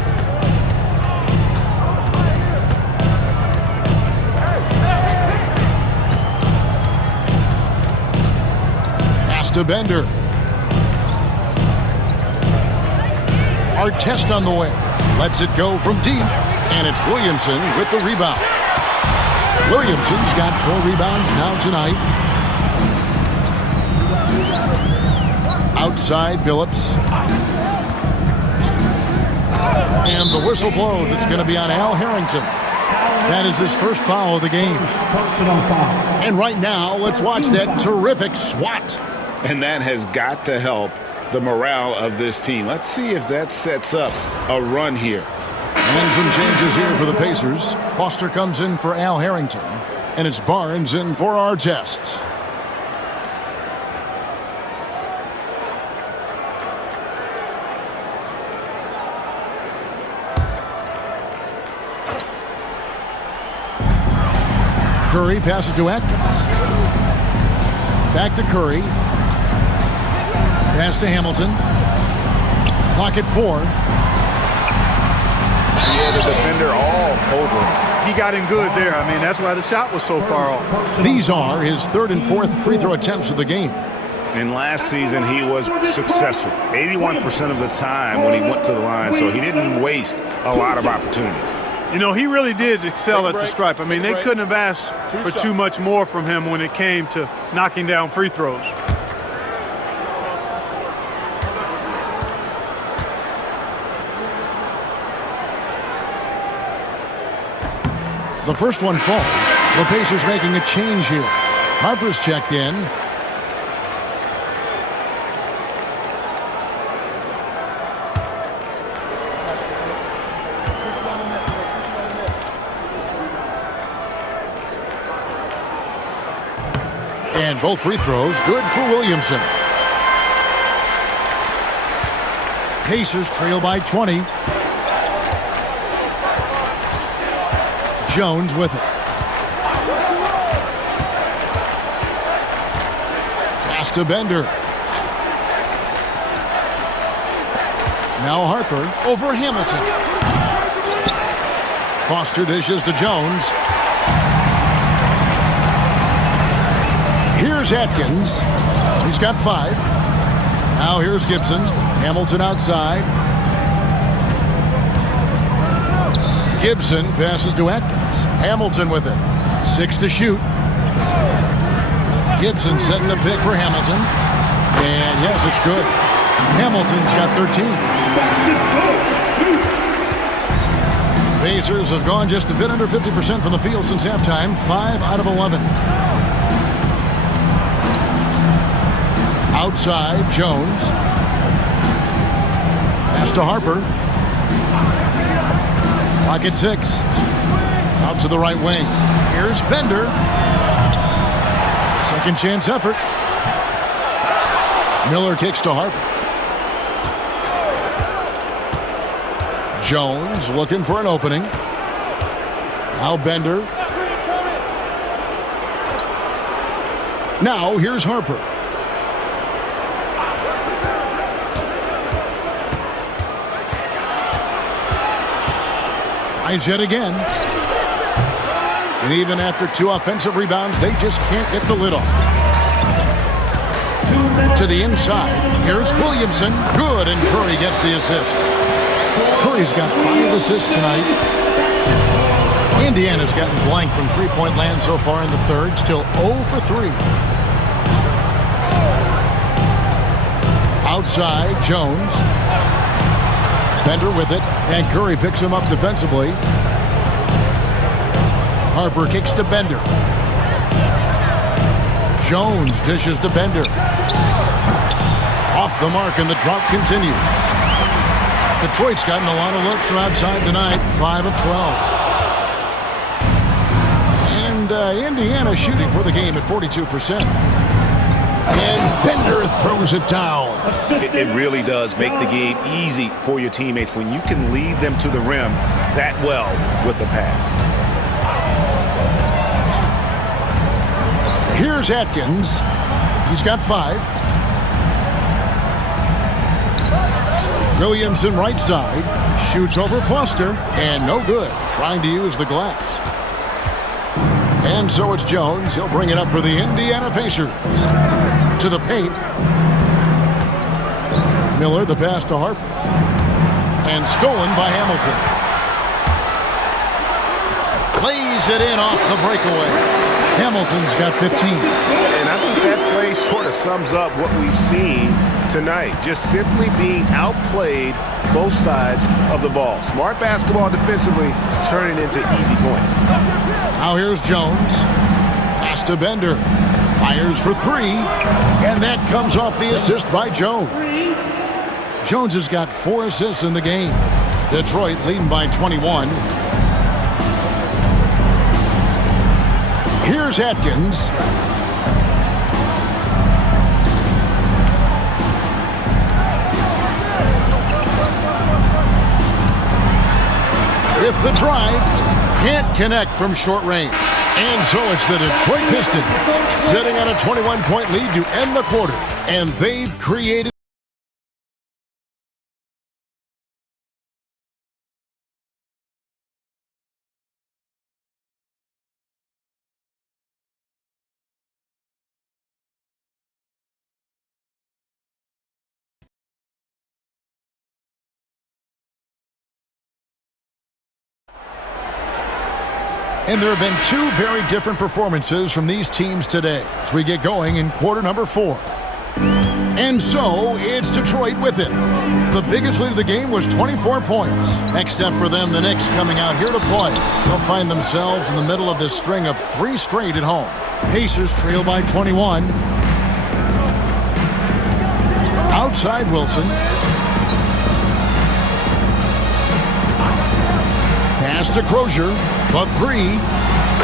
to Bender. Artest on the way. Lets it go from deep. And it's Williamson with the rebound. Williamson's got 4 rebounds now tonight. Outside Billups. And the whistle blows. It's going to be on Al Harrington. That is his first foul of the game. And right now, let's watch that terrific swat. And that has got to help the morale of this team. Let's see if that sets up a run here. And some changes here for the Pacers. Foster comes in for Al Harrington. And it's Barnes in for Artest. Curry passes to Atkins. Back to Curry. Pass to Hamilton. Clock at 4. Yeah, the defender all over him. He got him good there. I mean, that's why the shot was so far off. These are his 3rd and 4th free throw attempts of the game. And last season, he was successful 81% of the time when he went to the line, so he didn't waste a lot of opportunities. You know, he really did excel at the stripe. I mean, they couldn't have asked for too much more from him when it came to knocking down free throws. The first one falls. The Pacers making a change here. Harper's checked in. And both free throws good for Williamson. Pacers trail by 20. Jones with it. Pass to Bender. Now Harper over Hamilton. Foster dishes to Jones. Here's Atkins. He's got 5. Now here's Gibson. Hamilton outside. Gibson passes to Atkins. Hamilton with it. 6 to shoot. Gibson setting the pick for Hamilton. And yes, it's good. Hamilton's got 13. Pacers have gone just a bit under 50% from the field since halftime. 5 out of 11. Outside, Jones. Pass to Harper. Clock at 6. Out to the right wing. Here's Bender. Second chance effort. Miller kicks to Harper. Jones looking for an opening. Now Bender. Now here's Harper. Tries yet again. And even after 2 offensive rebounds, they just can't get the lid off. To the inside. Here's Williamson. Good, and Curry gets the assist. Curry's got 5 assists tonight. Indiana's gotten blank from three-point land so far in the third. Still 0 for 3. Outside, Jones. Bender with it, and Curry picks him up defensively. Harper kicks to Bender. Jones dishes to Bender. Off the mark, and the drought continues. Detroit's gotten a lot of looks from outside tonight, 5 of 12. And Indiana shooting for the game at 42%. And Bender throws it down. It really does make the game easy for your teammates when you can lead them to the rim that well with a pass. Here's Atkins. He's got 5. Williamson right side. Shoots over Foster. And no good. Trying to use the glass. And so it's Jones. He'll bring it up for the Indiana Pacers. To the paint. Miller, the pass to Harper. And stolen by Hamilton. Plays it in off the breakaway. Hamilton's got 15. And I think that play sort of sums up what we've seen tonight. Just simply being outplayed both sides of the ball. Smart basketball defensively, turning into easy points. Now here's Jones. Pass to Bender. Fires for three. And that comes off the assist by Jones. Jones has got 4 assists in the game. Detroit leading by 21. Here's Atkins. With the drive, can't connect from short range. And so it's the Detroit Pistons sitting on a 21-point lead to end the quarter. And they've created And there have been 2 very different performances from these teams today as we get going in quarter number 4. And so it's Detroit with it. The biggest lead of the game was 24 points. Next step for them, the Knicks coming out here to play. They'll find themselves in the middle of this string of 3 straight at home. Pacers trail by 21. Outside Wilson. Pass to Crozier. The 3,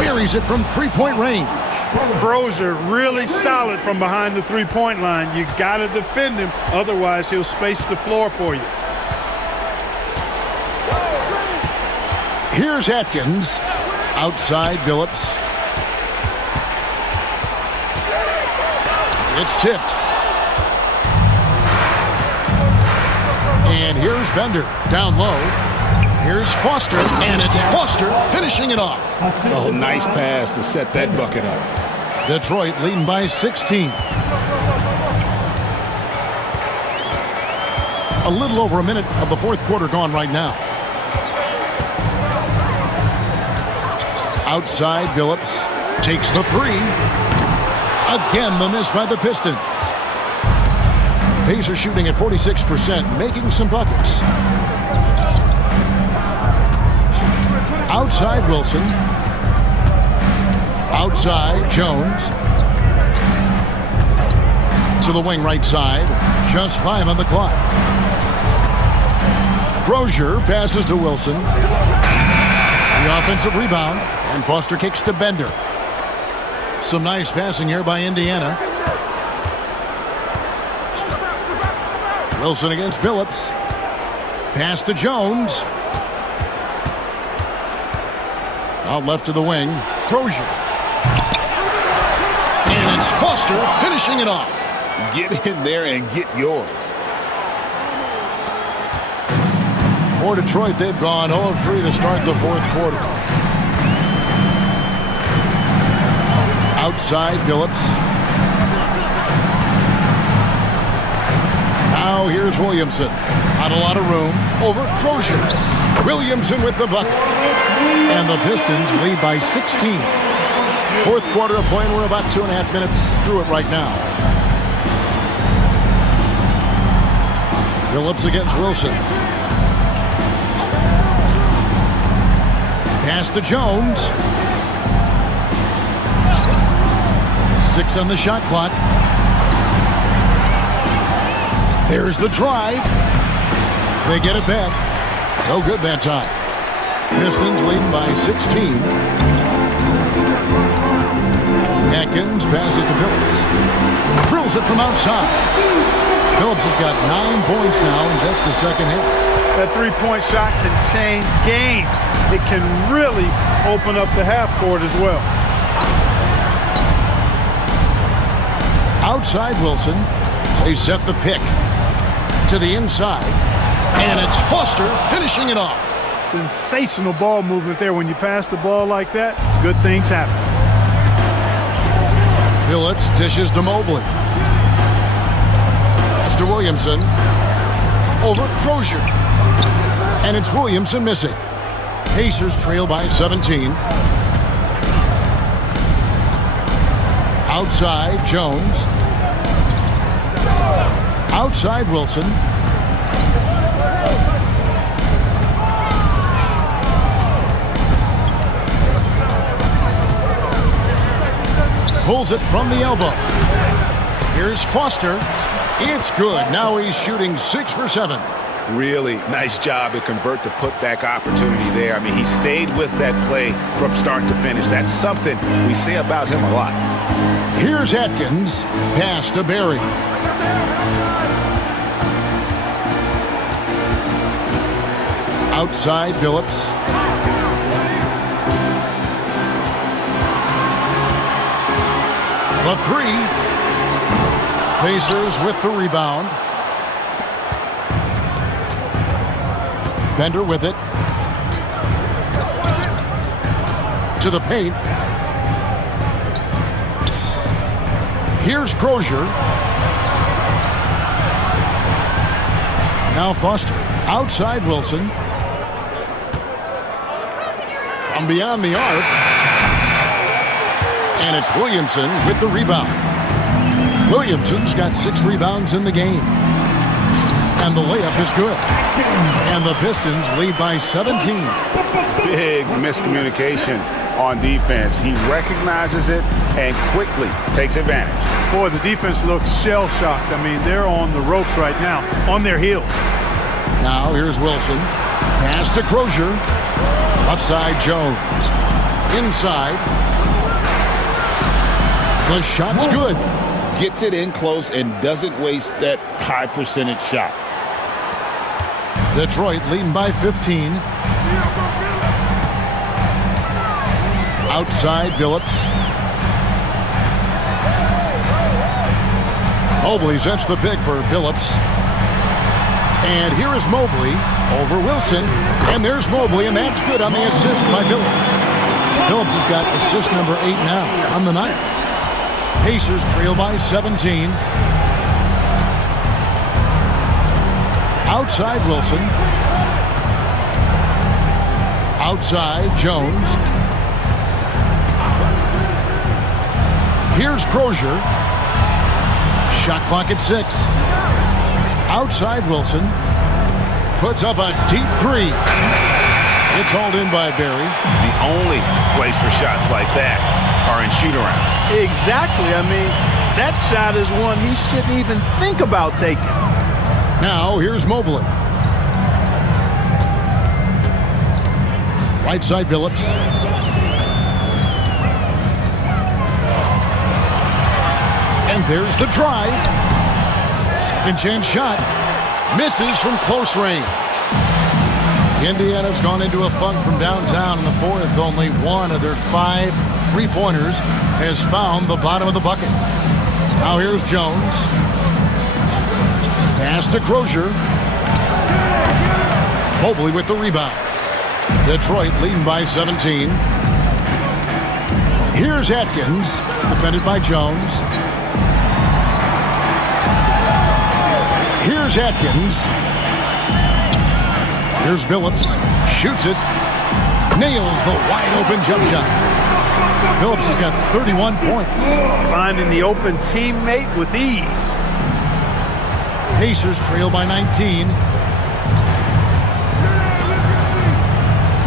buries it from 3-point range. Crozier really solid from behind the 3-point line. You got to defend him, otherwise he'll space the floor for you. Here's Atkins. Outside Billups. It's tipped. And here's Bender. Down low. Here's Foster, and it's Foster finishing it off. Oh, nice pass to set that bucket up. Detroit leading by 16. A little over a minute of the 4th quarter gone right now. Outside, Billups takes the 3. Again, the miss by the Pistons. Pacers shooting at 46%, making some buckets. Outside Wilson. Outside Jones. To the wing right side. Just 5 on the clock. Crozier passes to Wilson. The offensive rebound. And Foster kicks to Bender. Some nice passing here by Indiana. Wilson against Billups. Pass to Jones. Out left to the wing, Crozier. And it's Foster finishing it off. Get in there and get yours. For Detroit, they've gone 0-3 to start the 4th quarter. Outside Billups. Now here's Williamson. Not a lot of room. Over Crozier. Williamson with the bucket. And the Pistons lead by 16. 4th quarter of play, and we're about 2.5 minutes through it right now. Billups against Wilson. Pass to Jones. 6 on the shot clock. There's the drive. They get it back. No good that time. Pistons leading by 16. Atkins passes to Billups. Drills it from outside. Billups has got 9 points now in just the second half. That 3-point shot can change games. It can really open up the half court as well. Outside Wilson. They set the pick to the inside. And it's Foster finishing it off. Sensational ball movement there. When you pass the ball like that, good things happen. Billups dishes to Mobley. to Williamson. Over Crozier. And it's Williamson missing. Pacers trail by 17. Outside, Jones. Outside, Wilson. Pulls it from the elbow. Here's Foster. It's good. Now he's shooting 6 for 7. Really nice job to convert the putback opportunity there. I mean, he stayed with that play from start to finish. That's something we say about him a lot. Here's Atkins. Pass to Barry. Outside, Phillips. The 3. Pacers with the rebound. Bender with it. To the paint. Here's Crozier. Now Foster. Outside Wilson. From beyond the arc. And it's Williamson with the rebound. Williamson's got 6 rebounds in the game. And the layup is good. And the Pistons lead by 17. Big miscommunication on defense. He recognizes it and quickly takes advantage. Boy, the defense looks shell-shocked. I mean, they're on the ropes right now, on their heels. Now here's Wilson. Pass to Crozier. Left side, Jones. Inside. The shot's good. Gets it in close and doesn't waste that high percentage shot. Detroit leading by 15. Outside, Phillips. Mobley sets the pick for Phillips. And here is Mobley over Wilson. And there's Mobley, and that's good on the assist by Phillips. Phillips has got assist number 8 now on the night. Pacers trail by 17. Outside Wilson. Outside Jones. Here's Crozier. Shot clock at 6. Outside Wilson. Puts up a deep 3. It's hauled in by Barry. The only place for shots like that are in shoot-around. Exactly. I mean, that shot is one he shouldn't even think about taking. Now, here's Mobley. Right side, Phillips. And there's the drive. Second chance shot. Misses from close range. Indiana's gone into a funk from downtown in the fourth. Only one of their 5 3-pointers has found the bottom of the bucket. Now here's Jones. Pass to Crozier. Mobley with the rebound. Detroit leading by 17. Here's Atkins, defended by Jones. Here's Atkins. Here's Phillips. Shoots it. Nails the wide-open jump shot. Phillips has got 31 points. Finding the open teammate with ease. Pacers trail by 19.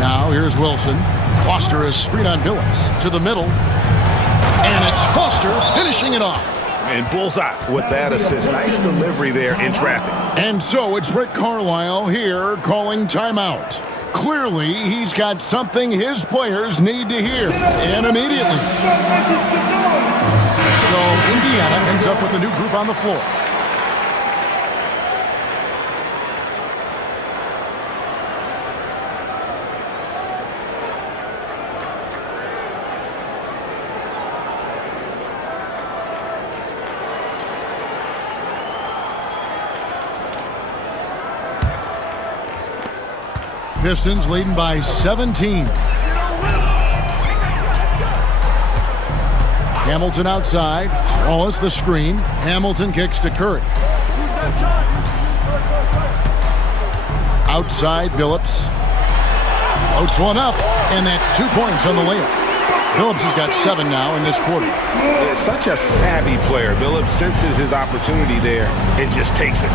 Now here's Wilson. Foster is screen on Phillips to the middle. And it's Foster finishing it off. And bullseye with that assist. Nice delivery there in traffic. And so it's Rick Carlisle here calling timeout. Clearly, he's got something his players need to hear, and immediately. So Indiana ends up with a new group on the floor. Pistons leading by 17. Hamilton outside. Wallace the screen. Hamilton kicks to Curry. Outside, Billups. Floats one up, and that's 2 points on the layup. Billups has got 7 now in this quarter. He's such a savvy player. Billups senses his opportunity there and just takes it.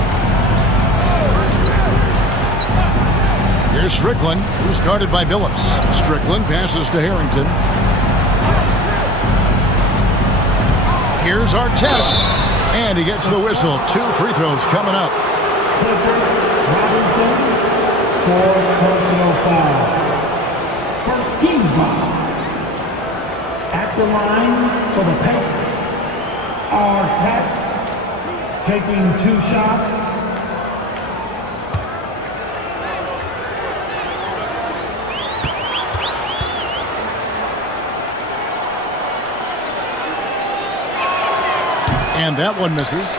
Here's Strickland, who's guarded by Billups. Strickland passes to Harrington. Here's Artest, and he gets the whistle. 2 free throws coming up. Robinson for personal foul. First team foul. At the line for the Pacers, Artest taking 2 shots. And that one misses.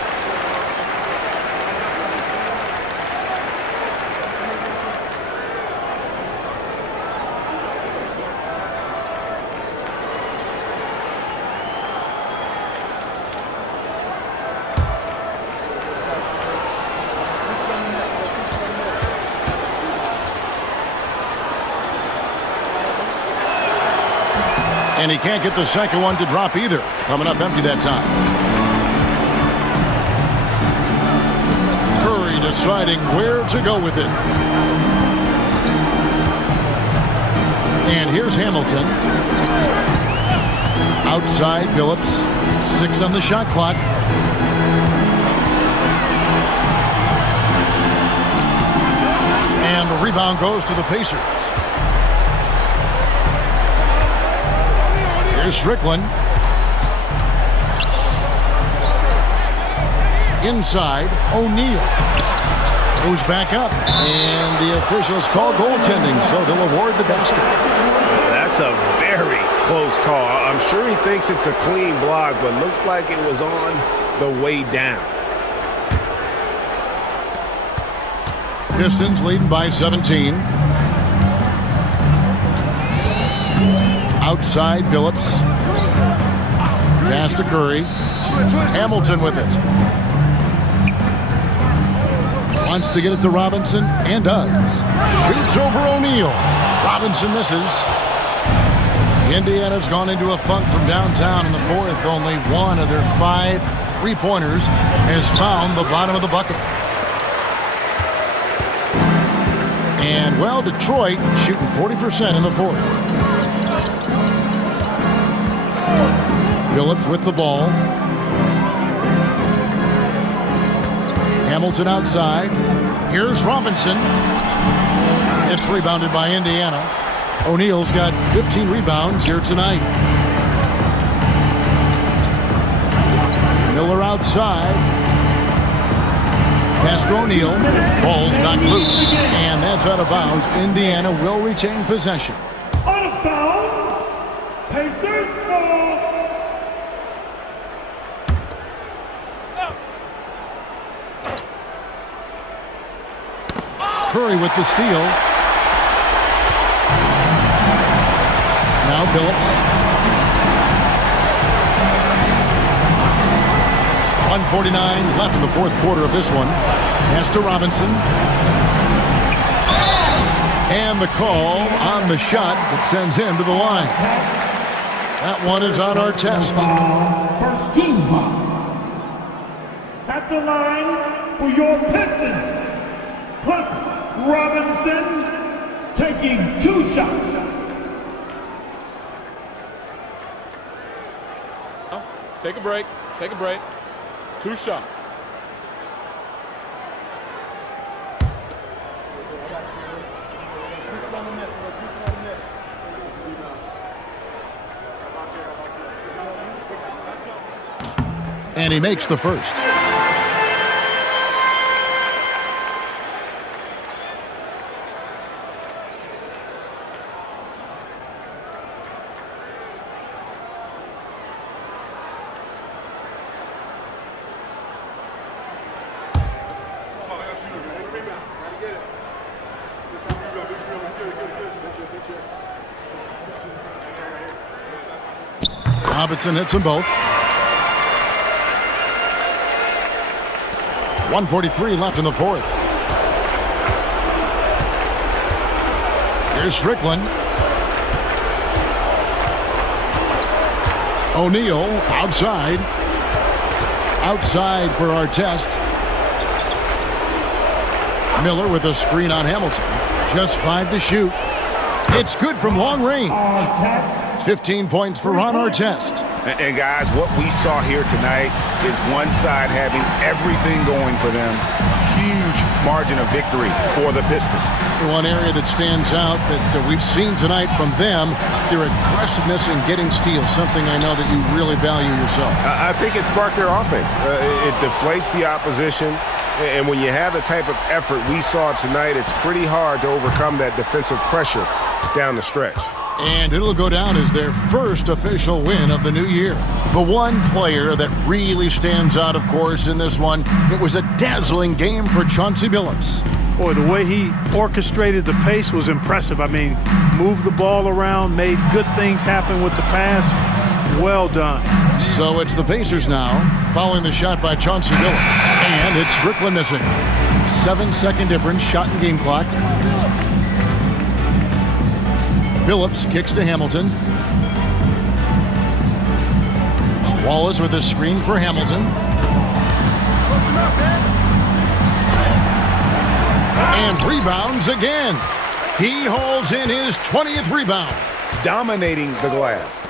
And he can't get the second one to drop either. Coming up empty that time. Curry deciding where to go with it. And here's Hamilton. Outside, Billups. 6 on the shot clock. And the rebound goes to the Pacers. Here's Strickland. Inside, O'Neal goes back up, and the officials call goaltending, so they'll award the basket. That's a very close call. I'm sure he thinks it's a clean block, but looks like it was on the way down. Pistons leading by 17. Outside, Billups. Pass to Curry. Hamilton with it. Wants to get it to Robinson, and does. Shoots over O'Neal. Robinson misses. Indiana's gone into a funk from downtown in the fourth. Only one of their 5 3-pointers has found the bottom of the bucket. And, well, Detroit shooting 40% in the fourth. Billups with the ball. Hamilton outside. Here's Robinson. It's rebounded by Indiana. O'Neal's got 15 rebounds here tonight. Miller outside. Pass to O'Neal. Ball's knocked loose. And that's out of bounds. Indiana will retain possession. Out of bounds. Pacers ball. Curry with the steal. Now Billups. 1:49 left in the fourth quarter of this one. Pass to Robinson. And the call on the shot that sends him to the line. That one is on Artest. First team foul. At the line for your Pistons, Robinson taking 2 shots. Take a break. Take a break. 2 shots. And he makes the first. Robinson hits them both. 1:43 left in the fourth. Here's Strickland. O'Neal outside. Outside for Artest. Miller with a screen on Hamilton. Just 5 to shoot. It's good from long range. 15 points for Ron Artest. And guys, what we saw here tonight is one side having everything going for them. Huge margin of victory for the Pistons. One area that stands out that we've seen tonight from them, their aggressiveness in getting steals, something I know that you really value yourself. I think it sparked their offense. It deflates the opposition, and when you have the type of effort we saw tonight, it's pretty hard to overcome that defensive pressure down the stretch. And it'll go down as their first official win of the new year. The one player that really stands out, of course, in this one, it was a dazzling game for Chauncey Billups. Boy, the way he orchestrated the pace was impressive. I mean, moved the ball around, made good things happen with the pass. Well done. So it's the Pacers now, following the shot by Chauncey Billups. And it's Strickland missing. 7-second difference, shot and game clock. Billups kicks to Hamilton. Wallace with a screen for Hamilton. And rebounds again. He holds in his 20th rebound. Dominating the glass.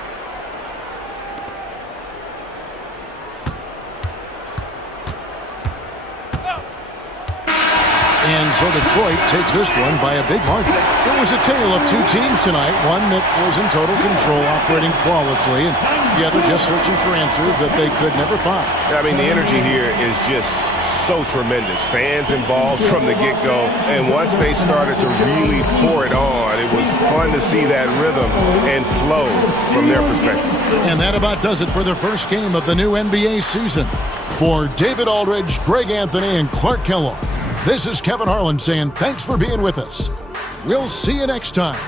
And so Detroit takes this one by a big margin. It was a tale of two teams tonight, one that was in total control, operating flawlessly, and the other just searching for answers that they could never find. I mean, the energy here is just so tremendous. Fans involved from the get-go, and once they started to really pour it on, it was fun to see that rhythm and flow from their perspective. And that about does it for the first game of the new NBA season. For David Aldridge, Greg Anthony, and Clark Kellogg, this is Kevin Harlan saying thanks for being with us. We'll see you next time.